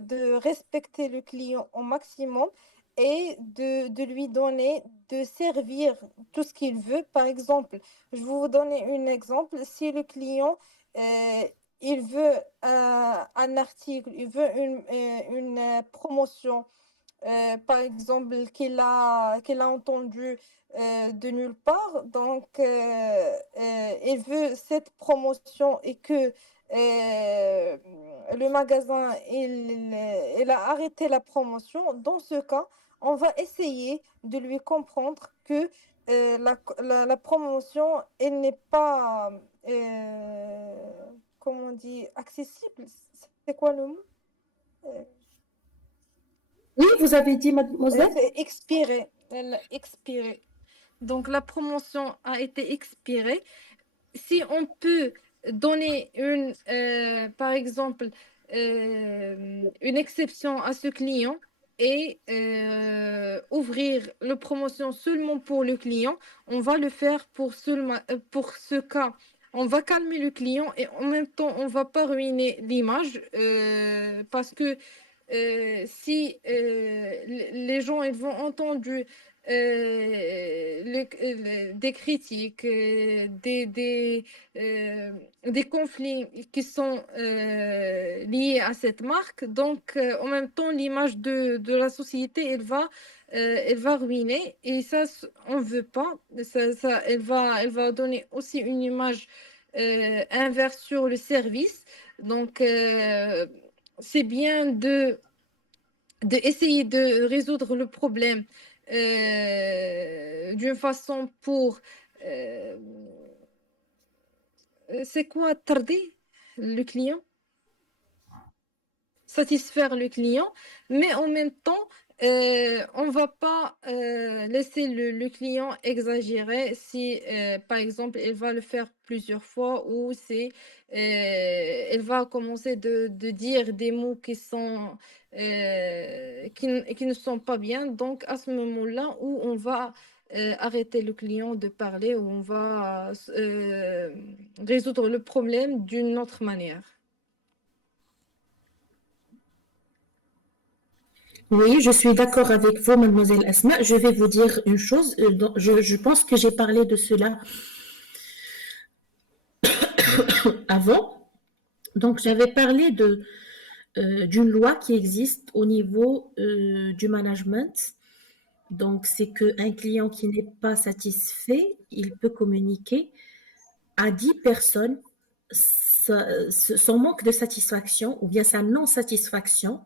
de respecter le client au maximum et de lui donner, de servir tout ce qu'il veut. Par exemple, je vais vous donner un exemple. Si le client, il veut un article, il veut une promotion, par exemple, qu'il a entendu de nulle part. Donc, il veut cette promotion et que le magasin, il a arrêté la promotion. Dans ce cas, on va essayer de lui comprendre que la promotion, elle n'est pas, comment on dit, accessible. C'est quoi le mot? Euh, Oui, vous avez dit, mademoiselle? C'est expiré. Elle a expiré. Donc, la promotion a été expirée. Si on peut donner par exemple, une exception à ce client et ouvrir la promotion seulement pour le client, on va le faire pour ce cas. On va calmer le client et en même temps, on ne va pas ruiner l'image parce que si les gens ils vont entendre des critiques, des conflits qui sont liés à cette marque, donc en même temps l'image de la société elle va ruiner et ça on veut pas. Elle va donner aussi une image inverse sur le service. Donc c'est bien essayer de résoudre le problème d'une façon pour... euh, c'est quoi tarder le client? Satisfaire le client, mais en même temps, on ne va pas laisser le client exagérer si, par exemple, il va le faire plusieurs fois ou si il va commencer de dire des mots qui ne sont pas bien. Donc, à ce moment-là, où on va arrêter le client de parler, où on va résoudre le problème d'une autre manière. Oui, je suis d'accord avec vous, mademoiselle Asma. Je vais vous dire une chose. Je pense que j'ai parlé de cela avant. Donc, j'avais parlé d'une loi qui existe au niveau du management. Donc, c'est qu'un client qui n'est pas satisfait, il peut communiquer à 10 personnes son manque de satisfaction ou bien sa non-satisfaction.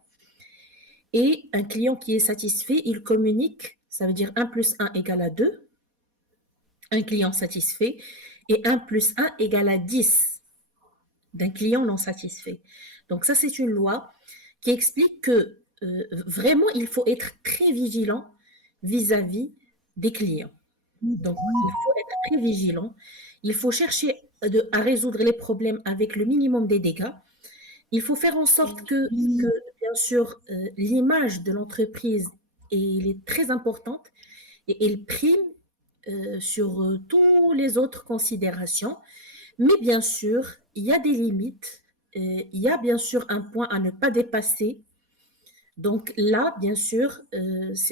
Et un client qui est satisfait, il communique, ça veut dire 1 plus 1 égale à 2, un client satisfait, et 1 plus 1 égale à 10 d'un client non satisfait. Donc ça, c'est une loi qui explique que vraiment, il faut être très vigilant vis-à-vis des clients. Donc, il faut être très vigilant. Il faut chercher à résoudre les problèmes avec le minimum des dégâts. Il faut faire en sorte que bien sûr, l'image de l'entreprise est très importante et elle prime sur toutes les autres considérations. Mais bien sûr, il y a des limites. Il y a bien sûr un point à ne pas dépasser. Donc là, bien sûr,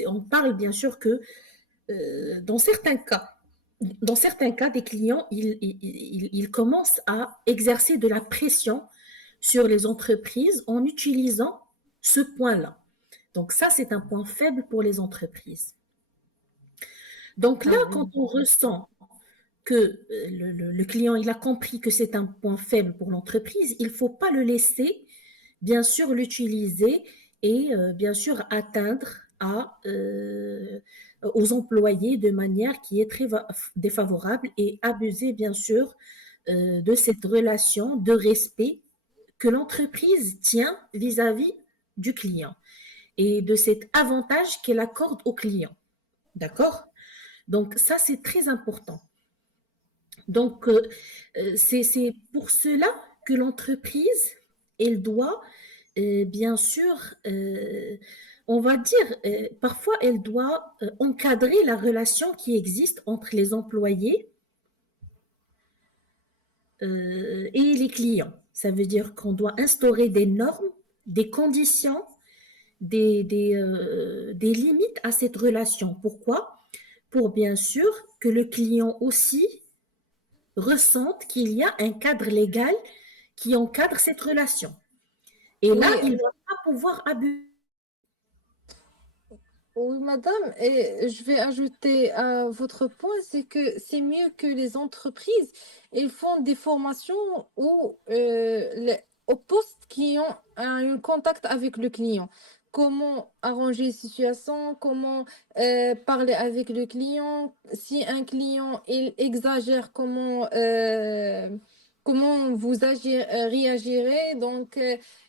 on parle bien sûr que dans certains cas, des clients, ils commencent à exercer de la pression sur les entreprises en utilisant ce point-là. Donc ça, c'est un point faible pour les entreprises. Donc là, quand on ressent que le client il a compris que c'est un point faible pour l'entreprise, il ne faut pas le laisser, bien sûr, l'utiliser et bien sûr atteindre aux employés de manière qui est très défavorable et abuser, bien sûr, de cette relation de respect que l'entreprise tient vis-à-vis du client et de cet avantage qu'elle accorde au client. D'accord? Donc ça, c'est très important. Donc, c'est pour cela que l'entreprise, elle doit, bien sûr, on va dire, parfois, elle doit encadrer la relation qui existe entre les employés et les clients. Ça veut dire qu'on doit instaurer des normes, des conditions des limites à cette relation. Pourquoi? Pour bien sûr que le client aussi ressente qu'il y a un cadre légal qui encadre cette relation. Et là, Oui, il ne va pas pouvoir abuser. oui, madame, et je vais ajouter à votre point, c'est que c'est mieux que les entreprises, ils font des formations aux postes qui ont un contact avec le client. Comment arranger les situations, comment parler avec le client, si un client il exagère, comment vous réagirez. Donc,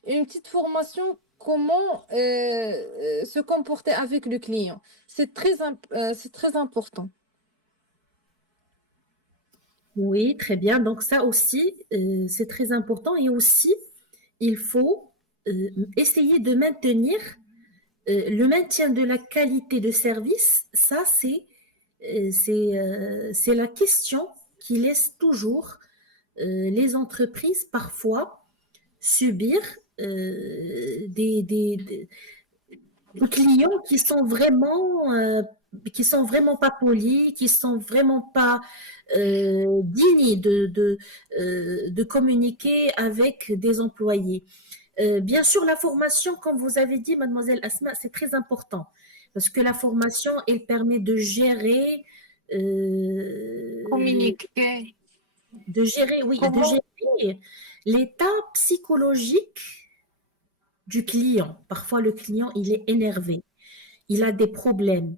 une petite formation comment se comporter avec le client. C'est très important. Oui, très bien. Donc ça aussi, c'est très important. Et aussi, il faut essayer de maintenir le maintien de la qualité de service. Ça, c'est la question qui laisse toujours les entreprises parfois subir des clients qui sont vraiment pas polis, qui sont vraiment pas dignes de communiquer avec des employés. Bien sûr, la formation, comme vous avez dit, mademoiselle Asma, c'est très important parce que la formation, elle permet euh, Communiquer. oui, de Comment? gérer l'état psychologique du client. Parfois, le client, il est énervé, il a des problèmes,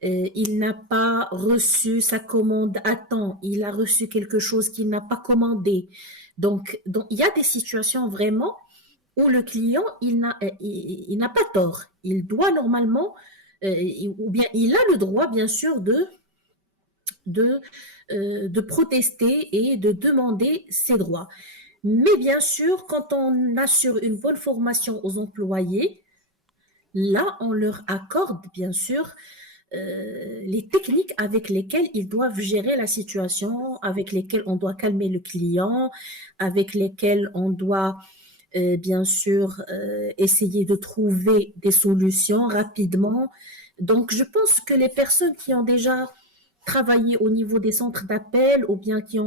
il n'a pas reçu sa commande à temps, il a reçu quelque chose qu'il n'a pas commandé. Donc, il y a des situations vraiment où le client, il n'a pas tort. Il doit normalement, ou bien il a le droit, bien sûr, de, de protester et de demander ses droits. Mais bien sûr, quand on assure une bonne formation aux employés, là, on leur accorde, bien sûr, les techniques avec lesquelles ils doivent gérer la situation, avec lesquelles on doit calmer le client, avec lesquelles on doit, bien sûr, essayer de trouver des solutions rapidement. Donc, je pense que les personnes qui ont déjà travaillé au niveau des centres d'appel ou bien qui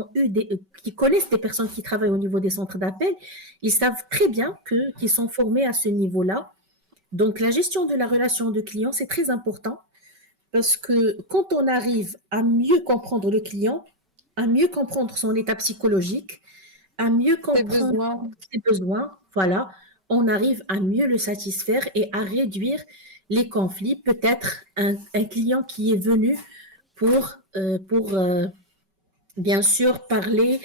connaissent des personnes qui travaillent au niveau des centres d'appel, ils savent très bien qu'ils sont formés à ce niveau-là. Donc, la gestion de la relation de client, c'est très important parce que quand on arrive à mieux comprendre le client, à mieux comprendre son état psychologique, à mieux Tes comprendre besoins. ses besoins, voilà, on arrive à mieux le satisfaire et à réduire les conflits. Peut-être un client qui est venu pour bien sûr parler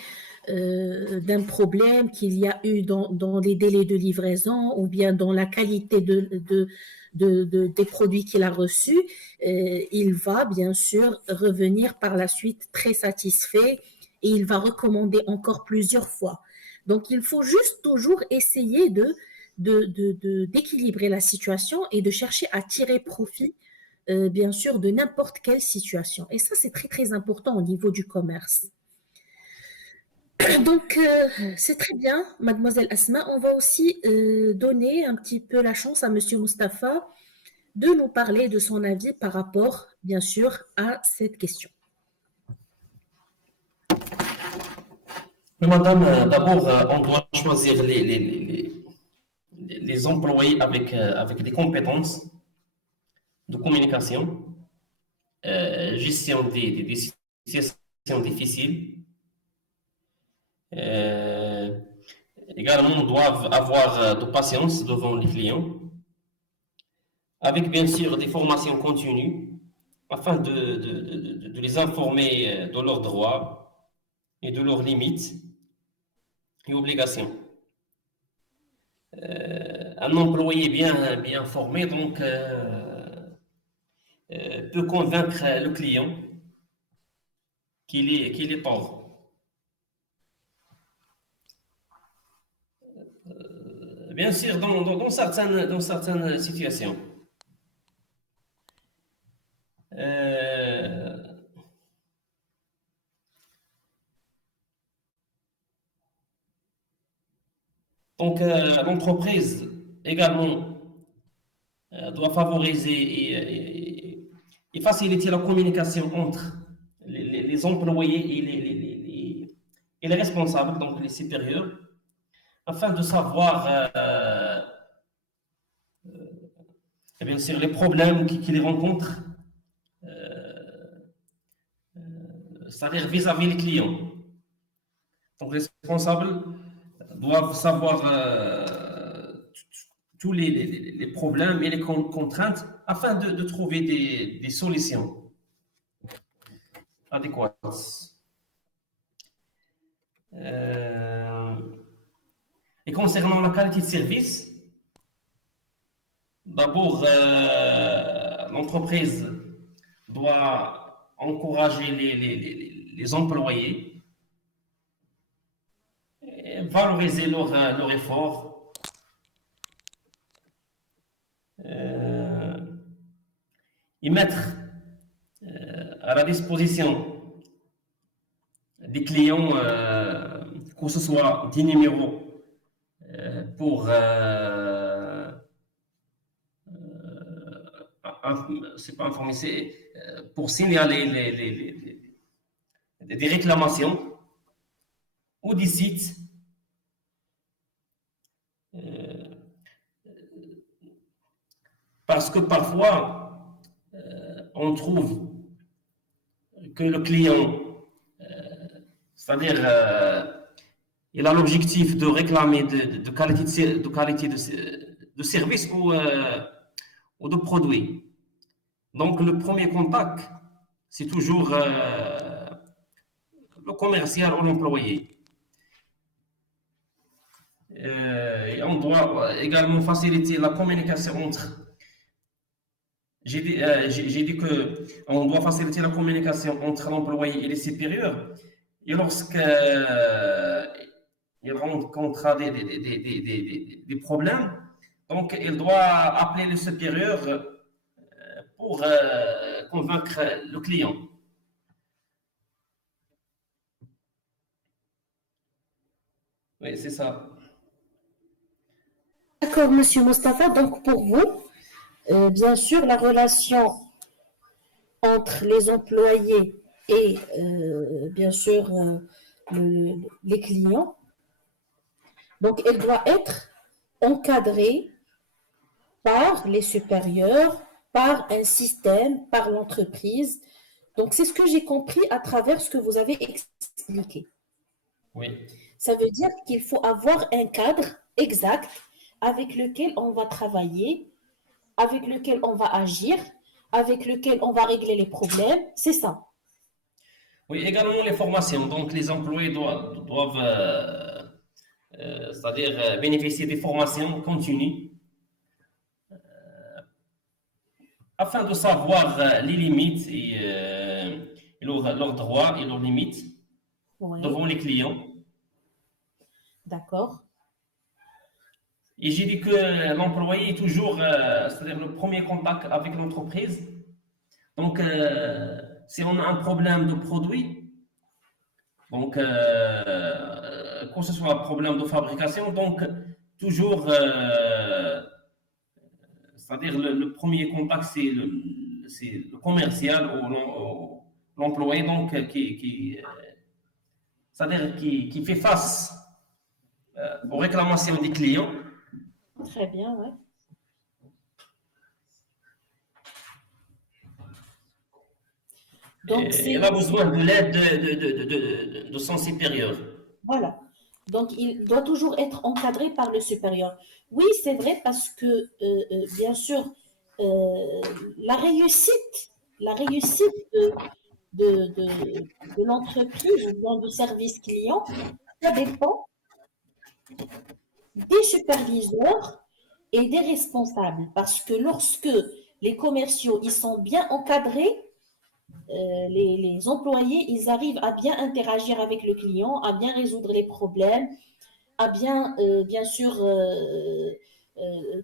d'un problème qu'il y a eu dans les délais de livraison ou bien dans la qualité des produits qu'il a reçus, il va bien sûr revenir par la suite très satisfait et il va recommander encore plusieurs fois. Donc, il faut juste toujours essayer d'équilibrer la situation et de chercher à tirer profit, bien sûr, de n'importe quelle situation. Et ça, c'est très, très important au niveau du commerce. Donc, c'est très bien, mademoiselle Asma. On va aussi donner un petit peu la chance à monsieur Mustapha de nous parler de son avis par rapport, bien sûr, à cette question. Mais madame, d'abord, on doit choisir les employés avec des compétences de communication, gestion des situations difficiles. Euh, Également, doivent avoir de patience devant les clients, avec bien sûr des formations continues, afin de les informer de leurs droits et de leurs limites et obligations. Un employé bien formé donc peut convaincre le client qu'il est tort. Bien sûr, dans certaines situations. Euh, donc, l'entreprise également doit favoriser et faciliter la communication entre les employés et les responsables, donc les supérieurs, afin de savoir bien sûr les problèmes qu'ils rencontrent, c'est-à-dire vis-à-vis les clients. Donc les responsables doivent savoir tous les problèmes et les contraintes afin de trouver des solutions adéquates. Et concernant la qualité de service, d'abord, l'entreprise doit encourager les employés, et valoriser leur effort, et mettre à la disposition des clients, que ce soit des numéros pour c'est pas informer, c'est pour signaler des réclamations ou des sites parce que parfois on trouve que le client, c'est-à-dire il a l'objectif de réclamer de qualité de service ou de produit. Donc le premier contact, c'est toujours le commercial ou l'employé. Et on doit également faciliter la communication entre. J'ai dit qu'on doit faciliter la communication entre l'employé et les supérieurs. Et lorsque il rencontrera des problèmes, donc il doit appeler le supérieur pour convaincre le client. Oui, c'est ça. D'accord, Monsieur Mostafa. Donc, pour vous, bien sûr, la relation entre les employés et, bien sûr, les clients, donc, elle doit être encadrée par les supérieurs, par un système, par l'entreprise. Donc, c'est ce que j'ai compris à travers ce que vous avez expliqué. Oui. Ça veut dire qu'il faut avoir un cadre exact avec lequel on va travailler, avec lequel on va agir, avec lequel on va régler les problèmes. C'est ça. Oui, également les formations. Donc, les employés doivent c'est-à-dire bénéficier des formations continues afin de savoir les limites et leurs droits et leurs limites devant les clients. D'accord. Et j'ai dit que l'employé est toujours, c'est-à-dire le premier contact avec l'entreprise. Donc, si on a un problème de produit, donc, que ce soit un problème de fabrication, donc, toujours, c'est-à-dire le premier contact, c'est le commercial ou l'employé, donc, c'est-à-dire qui fait face aux réclamations des clients. Très bien, ouais. Donc, il a besoin de l'aide de son supérieur. Voilà. Donc, il doit toujours être encadré par le supérieur. Oui, c'est vrai parce que, bien sûr, la réussite de l'entreprise ou bien du service client, ça dépend des superviseurs et des responsables. Parce que lorsque les commerciaux ils sont bien encadrés, les employés, ils arrivent à bien interagir avec le client, à bien résoudre les problèmes, à bien sûr,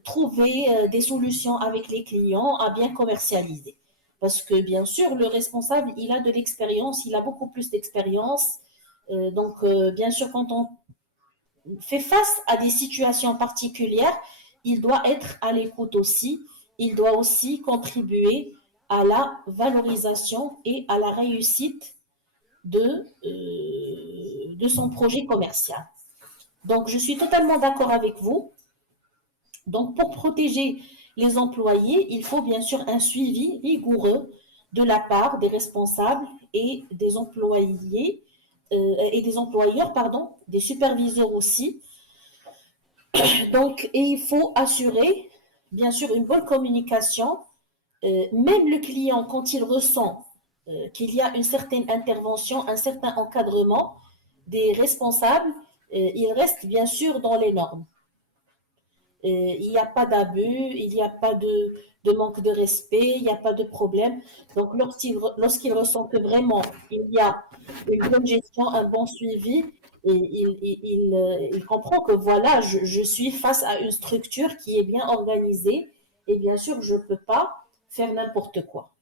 trouver des solutions avec les clients, à bien commercialiser. Parce que, bien sûr, le responsable, il a de l'expérience, il a beaucoup plus d'expérience. Donc, bien sûr, quand on fait face à des situations particulières, il doit être à l'écoute aussi il doit aussi contribuer à la valorisation et à la réussite de son projet commercial. Donc, je suis totalement d'accord avec vous. Donc, pour protéger les employés, il faut bien sûr un suivi rigoureux de la part des responsables et des employés et des employeurs, pardon, des superviseurs aussi. Donc, et il faut assurer bien sûr une bonne communication. Même le client, quand il ressent qu'il y a une certaine intervention, un certain encadrement des responsables, il reste bien sûr dans les normes. Il n'y a pas d'abus, il n'y a pas de manque de respect, il n'y a pas de problème. Donc, lorsqu'il ressent que vraiment il y a une bonne gestion, un bon suivi, et il comprend que voilà, je suis face à une structure qui est bien organisée et bien sûr, je ne peux pas faire n'importe quoi.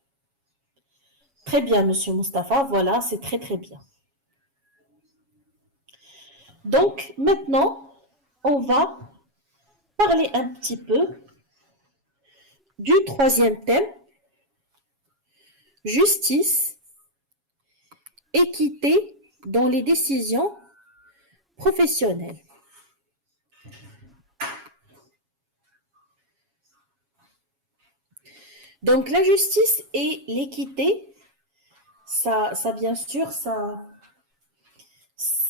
Très bien, Monsieur Mustapha, voilà, c'est très très bien. Donc, maintenant, on va parler un petit peu du troisième thème, justice, équité dans les décisions professionnelles. Donc la justice et l'équité, ça bien sûr, ça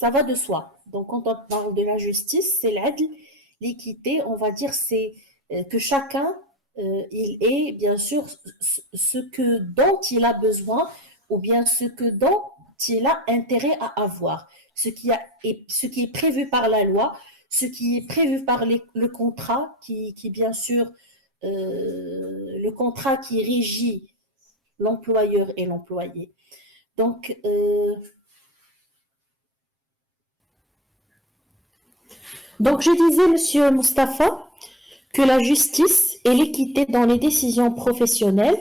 va de soi. Donc quand on parle de la justice, c'est l'adl, l'équité, on va dire c'est que chacun, il est bien sûr dont il a besoin ou bien ce que dont il a intérêt à avoir, ce qui est prévu par la loi, ce qui est prévu par le contrat qui bien sûr, le contrat qui régit l'employeur et l'employé. Donc, je disais, Monsieur Mustapha, que la justice et l'équité dans les décisions professionnelles.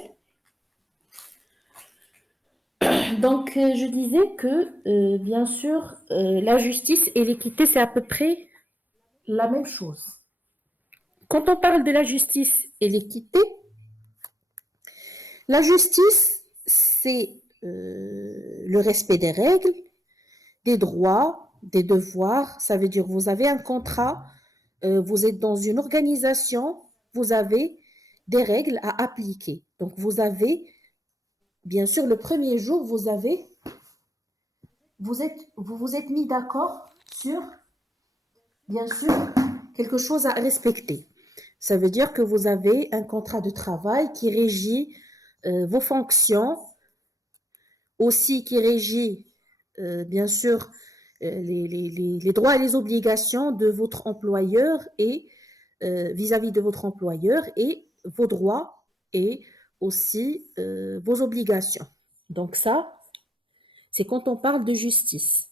Donc, je disais que, bien sûr, la justice et l'équité, c'est à peu près la même chose. Quand on parle de la justice et l'équité, la justice, c'est le respect des règles, des droits, des devoirs. Ça veut dire, vous avez un contrat, vous êtes dans une organisation, vous avez des règles à appliquer. Donc, vous avez, bien sûr, le premier jour, vous vous êtes mis d'accord sur, bien sûr, quelque chose à respecter. Ça veut dire que vous avez un contrat de travail qui régit vos fonctions, aussi qui régit, bien sûr, les droits et les obligations de votre employeur et vis-à-vis de votre employeur et vos droits et aussi vos obligations. Donc ça, c'est quand on parle de justice.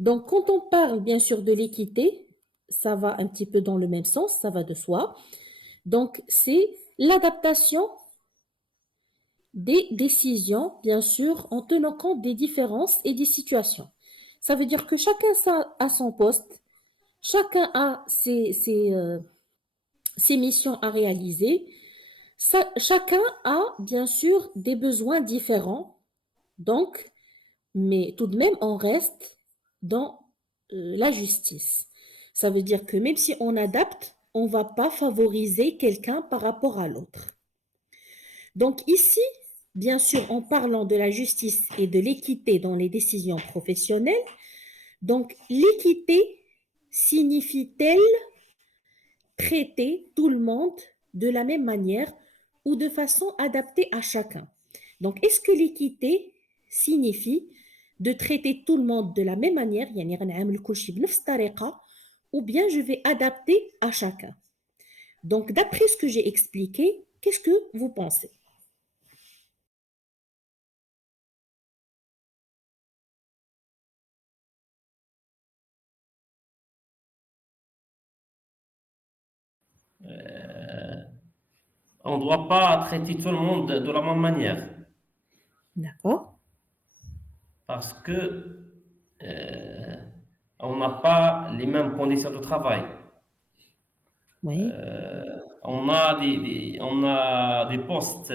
Donc quand on parle bien sûr de l'équité, ça va un petit peu dans le même sens, ça va de soi. Donc c'est l'adaptation des décisions, bien sûr, en tenant compte des différences et des situations. Ça veut dire que chacun a son poste, chacun a ses missions à réaliser. Chacun a bien sûr des besoins différents, donc, mais tout de même, on reste dans la justice. Ça veut dire que même si on adapte, on ne va pas favoriser quelqu'un par rapport à l'autre. Donc ici, bien sûr, en parlant de la justice et de l'équité dans les décisions professionnelles, donc l'équité signifie-t-elle traiter tout le monde de la même manière ou de façon adaptée à chacun. Donc, est-ce que l'équité signifie de traiter tout le monde de la même manière, ou bien je vais adapter à chacun. Donc, d'après ce que j'ai expliqué, qu'est-ce que vous pensez? On ne doit pas traiter tout le monde de la même manière D'accord. parce que euh, on n'a pas les mêmes conditions de travail. Oui. on a des postes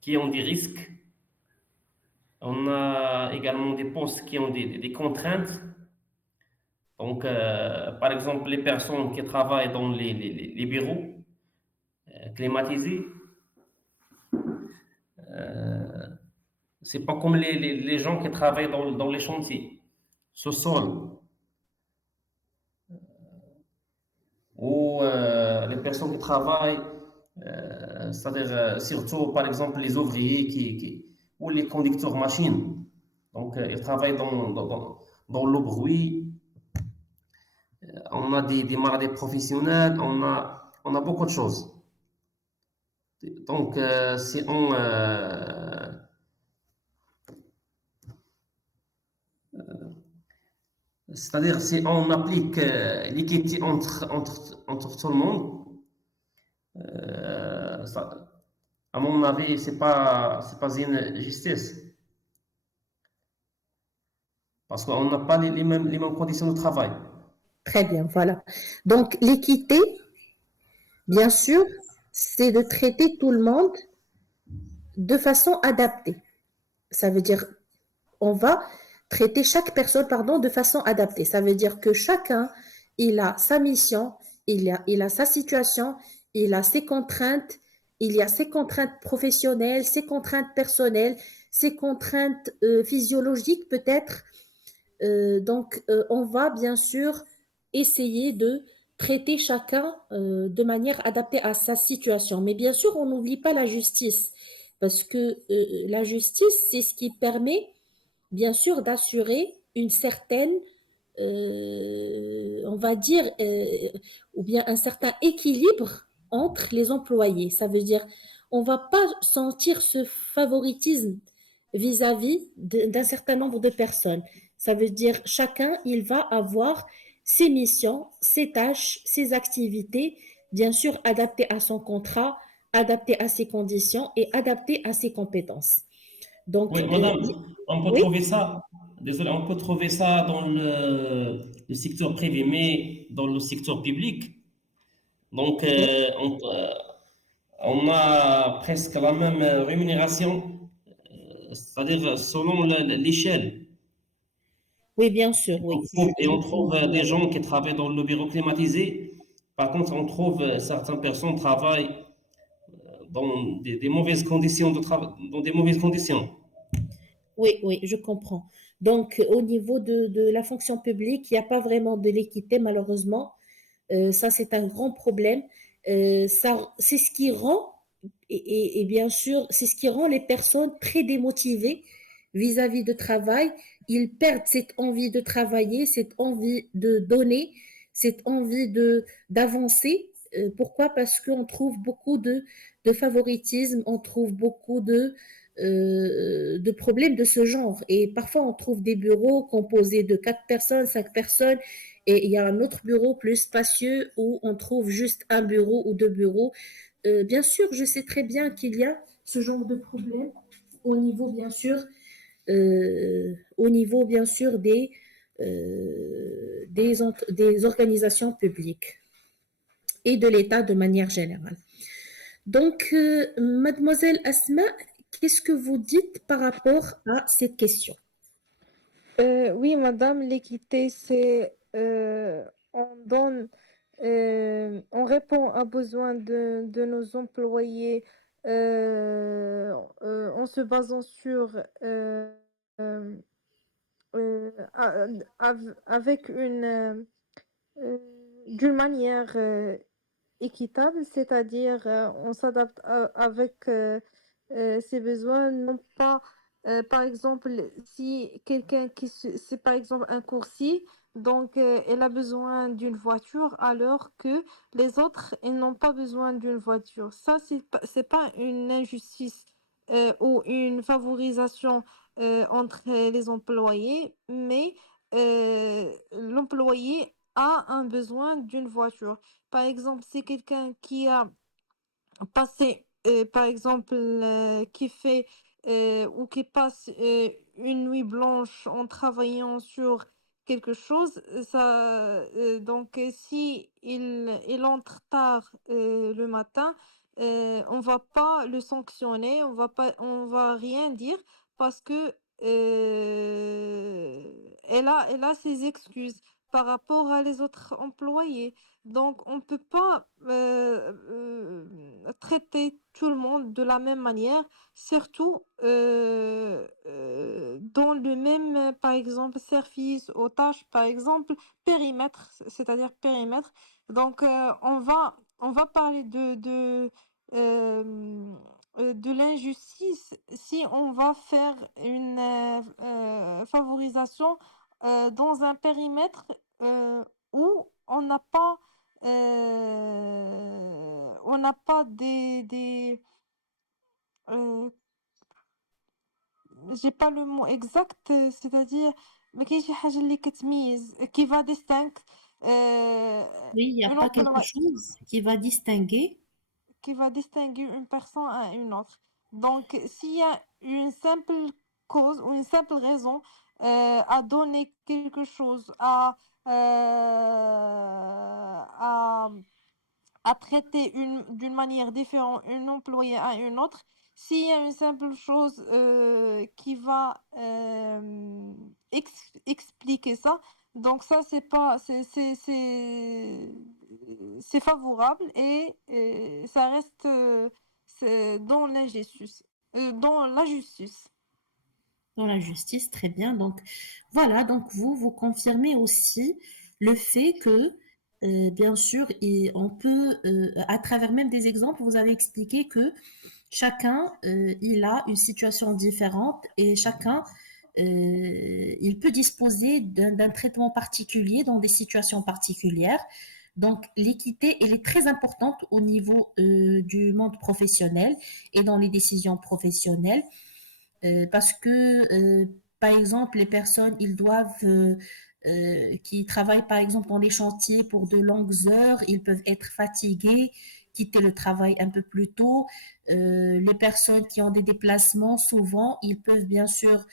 qui ont des risques. On a également des postes qui ont des contraintes. Donc, par exemple, les personnes qui travaillent dans les bureaux climatisés, c'est pas comme les gens qui travaillent dans les chantiers, sous-sol, ou les personnes qui travaillent, c'est-à-dire surtout par exemple les ouvriers ou les conducteurs machines. Donc, ils travaillent dans le bruit. On a des maladies professionnelles, on a beaucoup de choses. Donc, si on, c'est-à-dire si on applique l'équité entre tout le monde, ça, à mon avis, c'est pas une justice. Parce qu'on n'a pas les mêmes conditions de travail. Très bien, voilà. Donc, l'équité, bien sûr, c'est de traiter tout le monde de façon adaptée. Ça veut dire, on va traiter chaque personne, pardon, de façon adaptée. Ça veut dire que chacun, il a sa mission, il a sa situation, il a ses contraintes, il y a ses contraintes professionnelles, ses contraintes personnelles, ses contraintes physiologiques peut-être. On va bien sûr essayer de traiter chacun de manière adaptée à sa situation. Mais bien sûr, on n'oublie pas la justice, parce que la justice, c'est ce qui permet, bien sûr, d'assurer une certaine, on va dire, ou bien un certain équilibre entre les employés. Ça veut dire, on va pas sentir ce favoritisme vis-à-vis d'un certain nombre de personnes. Ça veut dire chacun, il va avoir ses missions, ses tâches, ses activités, bien sûr adaptées à son contrat, adaptées à ses conditions et adaptées à ses compétences. Oui, Donc, madame, on peut oui, trouver ça, désolé, on peut trouver ça dans le secteur privé, mais dans le secteur public. Donc, oui, on a presque la même rémunération, c'est-à-dire selon l'échelle. oui, bien sûr, oui, Et on trouve des gens qui travaillent dans le bureau climatisé. Par contre, on trouve certaines personnes travaillent dans des mauvaises conditions de travail, dans des mauvaises conditions. oui, oui, je comprends. Donc, au niveau de la fonction publique, il n'y a pas vraiment de l'équité, malheureusement. Ça, c'est un grand problème. C'est ce qui rend, et bien sûr, c'est ce qui rend les personnes très démotivées vis-à-vis de travail. Ils perdent cette envie de travailler, cette envie de donner, cette envie d'avancer. Pourquoi? Parce qu'on trouve beaucoup de favoritisme, on trouve beaucoup de problèmes de ce genre. Et parfois, on trouve des bureaux composés de 4 personnes, 5 personnes, et il y a un autre bureau plus spacieux où on trouve juste un bureau ou 2 bureaux. Bien sûr, je sais très bien qu'il y a ce genre de problème au niveau, bien sûr, au niveau, bien sûr, des organisations publiques et de l'État de manière générale. Donc, mademoiselle Asma, qu'est-ce que vous dites par rapport à cette question? Oui, madame, l'équité, c'est on donne, on répond aux besoins de nos employés en se basant sur euh, avec euh, d'une manière équitable, c'est-à-dire on s'adapte avec ses besoins, non pas, par exemple, si quelqu'un c'est par exemple un coursier, donc elle a besoin d'une voiture alors que les autres, ils n'ont pas besoin d'une voiture. Ça, c'est pas une injustice ou une favorisation entre les employés, mais l'employé a un besoin d'une voiture. Par exemple, c'est quelqu'un qui a passé, par exemple, qui fait ou qui passe une nuit blanche en travaillant sur quelque chose, donc si il entre tard le matin, on va pas le sanctionner, on va rien dire parce que elle a ses excuses par rapport à les autres employés. Donc, on peut pas traiter tout le monde de la même manière, surtout dans le même, par exemple, service aux tâches, par exemple, périmètre, c'est-à-dire périmètre. Donc, on va parler de l'injustice si on va faire une favorisation dans un périmètre où on n'a pas euh, j'ai pas le mot exact c'est-à-dire ما كاينش شي حاجة اللي كتميز qui va distingue Oui, il n'y a une pas quelque employée chose qui va distinguer. qui va distinguer une personne à une autre. Donc, s'il y a une simple cause ou une simple raison à donner quelque chose, à à traiter d'une manière différente une employée à une autre, s'il y a une simple chose qui va expliquer ça, donc ça, c'est favorable et ça reste c'est dans l'injustice. Dans la justice. Dans la justice, très bien. Donc, voilà, donc vous confirmez aussi le fait que, bien sûr, et on peut, à travers même des exemples, vous avez expliqué que chacun, il a une situation différente et chacun, il peut disposer d'un traitement particulier dans des situations particulières. Donc, l'équité, elle est très importante au niveau du monde professionnel et dans les décisions professionnelles. Parce que, par exemple, les personnes, ils doivent, qui travaillent par exemple dans les chantiers pour de longues heures, ils peuvent être fatigués, quitter le travail un peu plus tôt. Les personnes qui ont des déplacements, souvent, ils peuvent bien sûr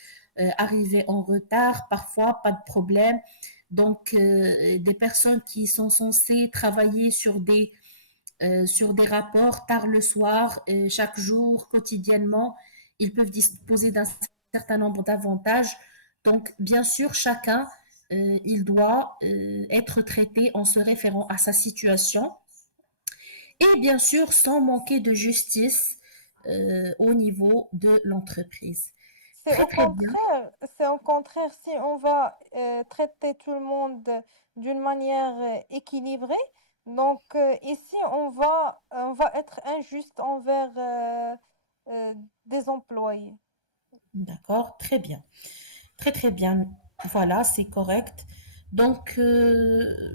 arriver en retard, parfois pas de problème. Donc, des personnes qui sont censées travailler sur des rapports tard le soir, chaque jour, quotidiennement. Ils peuvent disposer d'un certain nombre d'avantages. Donc, bien sûr, chacun, il doit être traité en se référant à sa situation et bien sûr sans manquer de justice au niveau de l'entreprise. Très, très bien. C'est au contraire, si on va traiter tout le monde d'une manière équilibrée, donc ici on va être injuste envers des employés. D'accord, très bien. Très très bien. Voilà, c'est correct. Donc,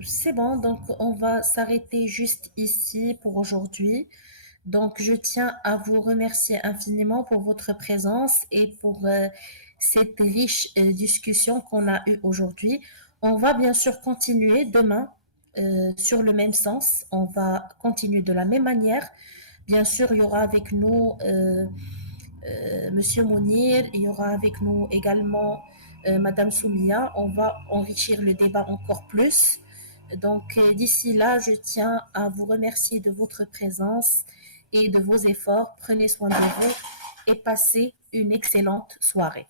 c'est bon. Donc, on va s'arrêter juste ici pour aujourd'hui. Donc, je tiens à vous remercier infiniment pour votre présence et pour cette riche discussion qu'on a eue aujourd'hui. On va bien sûr continuer demain sur le même sens. On va continuer de la même manière. Bien sûr, il y aura avec nous Monsieur Mounir, il y aura avec nous également Madame Soumia. On va enrichir le débat encore plus. Donc, d'ici là, je tiens à vous remercier de votre présence et de vos efforts. Prenez soin de vous et passez une excellente soirée.